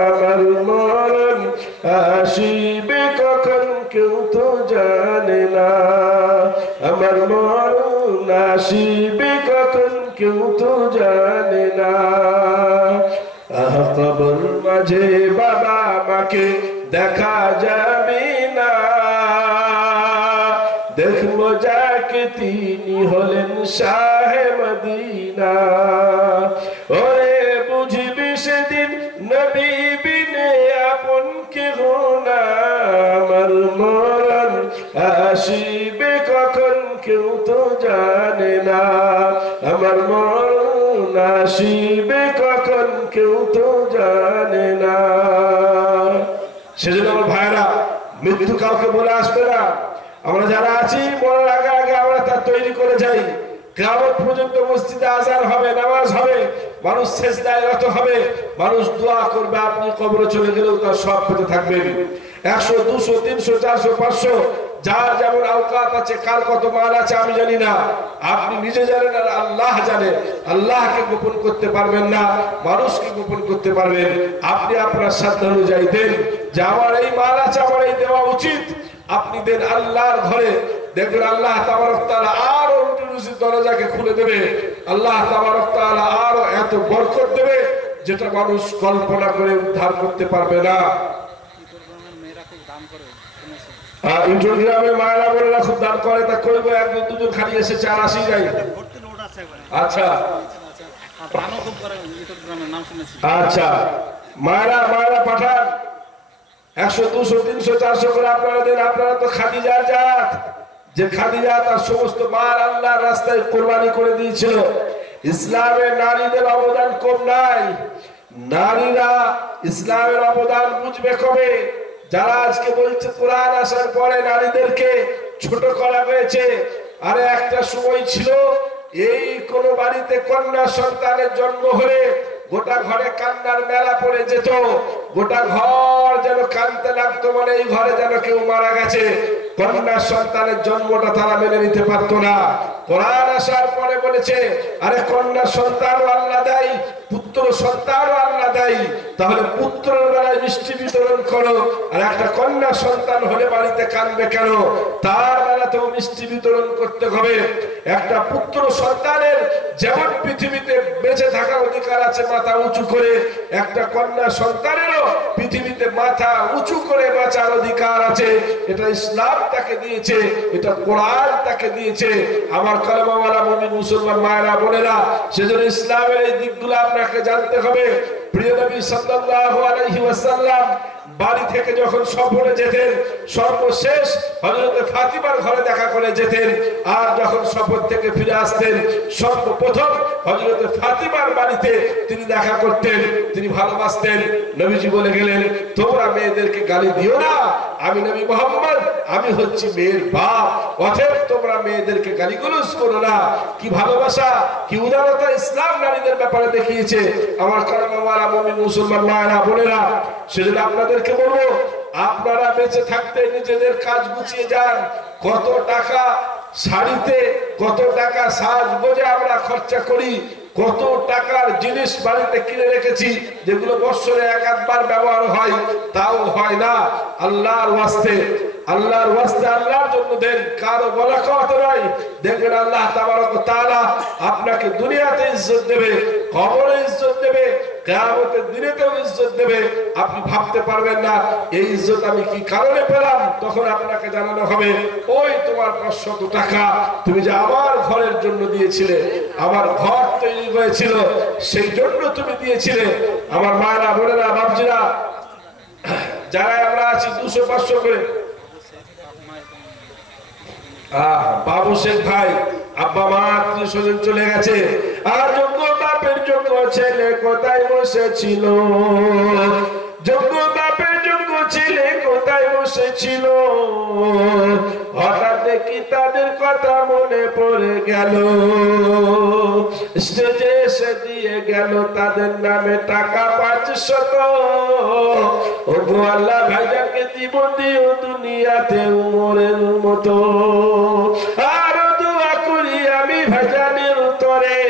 আমার মরণ আসিবে কখন কেউ তো জানে না, আমার মরণ আসিবে কখন কেউ তো জানে না। কবর মাঝে বাবা মাকে দেখা যাবে না, দেখবো যাকে তিনি হলেন শাহে মদিনা। ওরে বুঝবি সেদিন নবী বিনে আপন কেহ না, আমার মরণ আসিবে কখন কেউ তো জানে না, আমার মরণ আসিবে কখন কেউ তো জানে না। সেজন্য আমার ভাইরা, মৃত্যু কাউকে বলে আসবে না। আমরা যারা আছি মরার আগে আগে আমরা তা তৈরি করে যাই। কিয়ামত পর্যন্ত মসজিদে আযান হবে, নামাজ হবে, মানুষ সেজদায় রত হবে, মানুষ দোয়া করবে। আপনি কবরে চলে গেলেও তার সব পেতে থাকবেন। 100, 200, 300, 400, 500 যার যেমন আওকাত আছে, কার কত মাল আছে আমি জানি না, আপনি নিজে জানেন আর আল্লাহ জানে। আল্লাহকে গোপন করতে পারবেন না, মানুষকে গোপন করতে পারবেন। আপনি আপনার সাধ্য অনুযায়ী দেন, যে আমার এই মাল আছে, আমার এই দেওয়া উচিত, আপনি দেন আল্লাহর ঘরে। দেখবেন আল্লাহ তাবারক তাআলা আরো রুজির দরজাকে খুলে দেবে, আল্লাহ তাবারক তাআলা আরো এত বরকত দেবে যেটা মানুষ কল্পনা করে উদ্ধার করতে পারবে না। ইন্টার গ্রামে মায়েরা বোনেরা খুব দান করে, তা করবো 1, 2 জন খালি এসেছে আর আসি যাই। আচ্ছা আচ্ছা, মায়েরা পাঠান 100, 200, 300, 400 করে আপনারা দেন। আপনারা তো খাদিজার জাত, যে খাদিজা তার সমস্ত মাল আল্লাহর রাস্তায় কোরবানি করে দিয়েছিল। ইসলামে নারীদের অবদান কম নাই। নারীরা ইসলামের অবদান বুঝবে কবে? যারা আজকে বলছে কোরআন আসার পরে নারীদেরকে ছোট করা হয়েছে। আরে একটা সময় ছিল, এই কোন বাড়িতে কন্যা সন্তানের জন্ম হলে গোটা ঘরে কান্নার মেলা পড়ে যেত, গোটা ঘর যেন কাঁদতে লাগতো, মানে এই ঘরে যেন কেউ মারা গেছে। কন্যা সন্তানের জন্মটা তারা মেনে নিতে পারতো না। কোরআন আসার পরে বলেছে আরে কন্যা সন্তানও আল্লাহ দেয়, পুত্র সন্তানও আল্লাহ দেয়, তাহলে পুত্রের বেলায় মিষ্টি বিতরণ করো, আর একটা কন্যা সন্তান হলে বাড়িতে কাঁদবে কেন? তার বেলাতেও মিষ্টি বিতরণ করতে হবে। একটা পুত্র সন্তানের যেমন পৃথিবীতে বেঁচে থাকার অধিকার আছে মাথা উঁচু করে, একটা কন্যা সন্তানেরও পৃথিবীতে মাথা উঁচু করে বাঁচার অধিকার আছে। এটা ইসলাম তাকে দিয়েছে, এটা কোরআন তাকে দিয়েছে। আমার কালেমাওয়ালা মুমিন মুসলমান মায়েরা বোনেরা, সেজন্য ইসলামের এই দিকগুলো আপনাকে জানতে হবে। প্রিয় নবী সাল্লাল্লাহু আলাইহি ওয়াসাল্লাম বাড়ি থেকে যখন সফরে যেতেন, সর্বশেষ হযরত ফাতিমার ঘরে দেখা করে যেতেন, আর যখন সফর থেকে ফিরে আসতেন সর্বপ্রথম হযরত ফাতিমার বাড়িতে তিনি দেখা করতেন, তিনি ভালোবাসতেন। নবীজি বলে গেলেন, তোমরা মেয়েদেরকে গালি দিও না, আমি নবী মুহাম্মদ, আমি হচ্ছি মেয়ের বাপ, অতএব তোমরা মেয়েদেরকে গালিগালাজ করো না। কি ভালোবাসা, কি উদারতা ইসলাম নারীদের ব্যাপারে দেখিয়েছে। আমার কালেমাওয়ালা মুমিন মুসলমান মায়েরা বোনেরা, সেজন্য আপনাদেরকে বলবো, আপনারা বেঁচে থাকতে নিজেদের কাজ গুছিয়ে যান। কত টাকা শাড়িতে, কত টাকা সাজগোজে আমরা খরচা করি, কত টাকার জিনিস বাড়িতে কিনে রেখেছি যেগুলো বছরে এক আধবার ব্যবহার হয়, তাও হয় না। আল্লাহর ওয়াস্তে, আল্লাহর ওয়াস্তে আল্লাহর জন্য দেন, কারো বলা কথা নয়। দেখবেন আল্লাহ তাবারক ওয়া তাআলা আপনাকে দুনিয়াতে ইজ্জত দেবে, কবরে ইজ্জত দেবে, কিয়ামতের দিনেতেও ইজ্জত দেবে। আপনি ভাবতে পারবেন না এই ইজ্জত আমি কি কারণে পেলাম। তখন আপনাকে জানানো হবে, ওই তোমার 500 টাকা তুমি যে আমার ঘরের জন্য দিয়েছিলে, আমার ঘর তৈরি হয়েছিল সেই জন্য তুমি দিয়েছিলে। আমার মায়েরা বোনেরা বাপজিরা যারা আমরা আছি 200-500 করে, বাবু শেখ ভাই, আব্বা মা আত্মীয় স্বজন চলে গেছে, আর যোগ্য বাপের যোগ্য ছেলে কোথায় বসেছিল, যোগ্য বাপের যোগ্য ছেলে কোথায় বসেছিল, হঠাৎ দেখি তাদের কথা মনে পড়ে গেল, স্টেজে এসে দিয়ে গেল তাদের নামে টাকা 500। ওগো আল্লাহ ভাইজানকে জীবন দিও দুনিয়াতে উমরের মতো।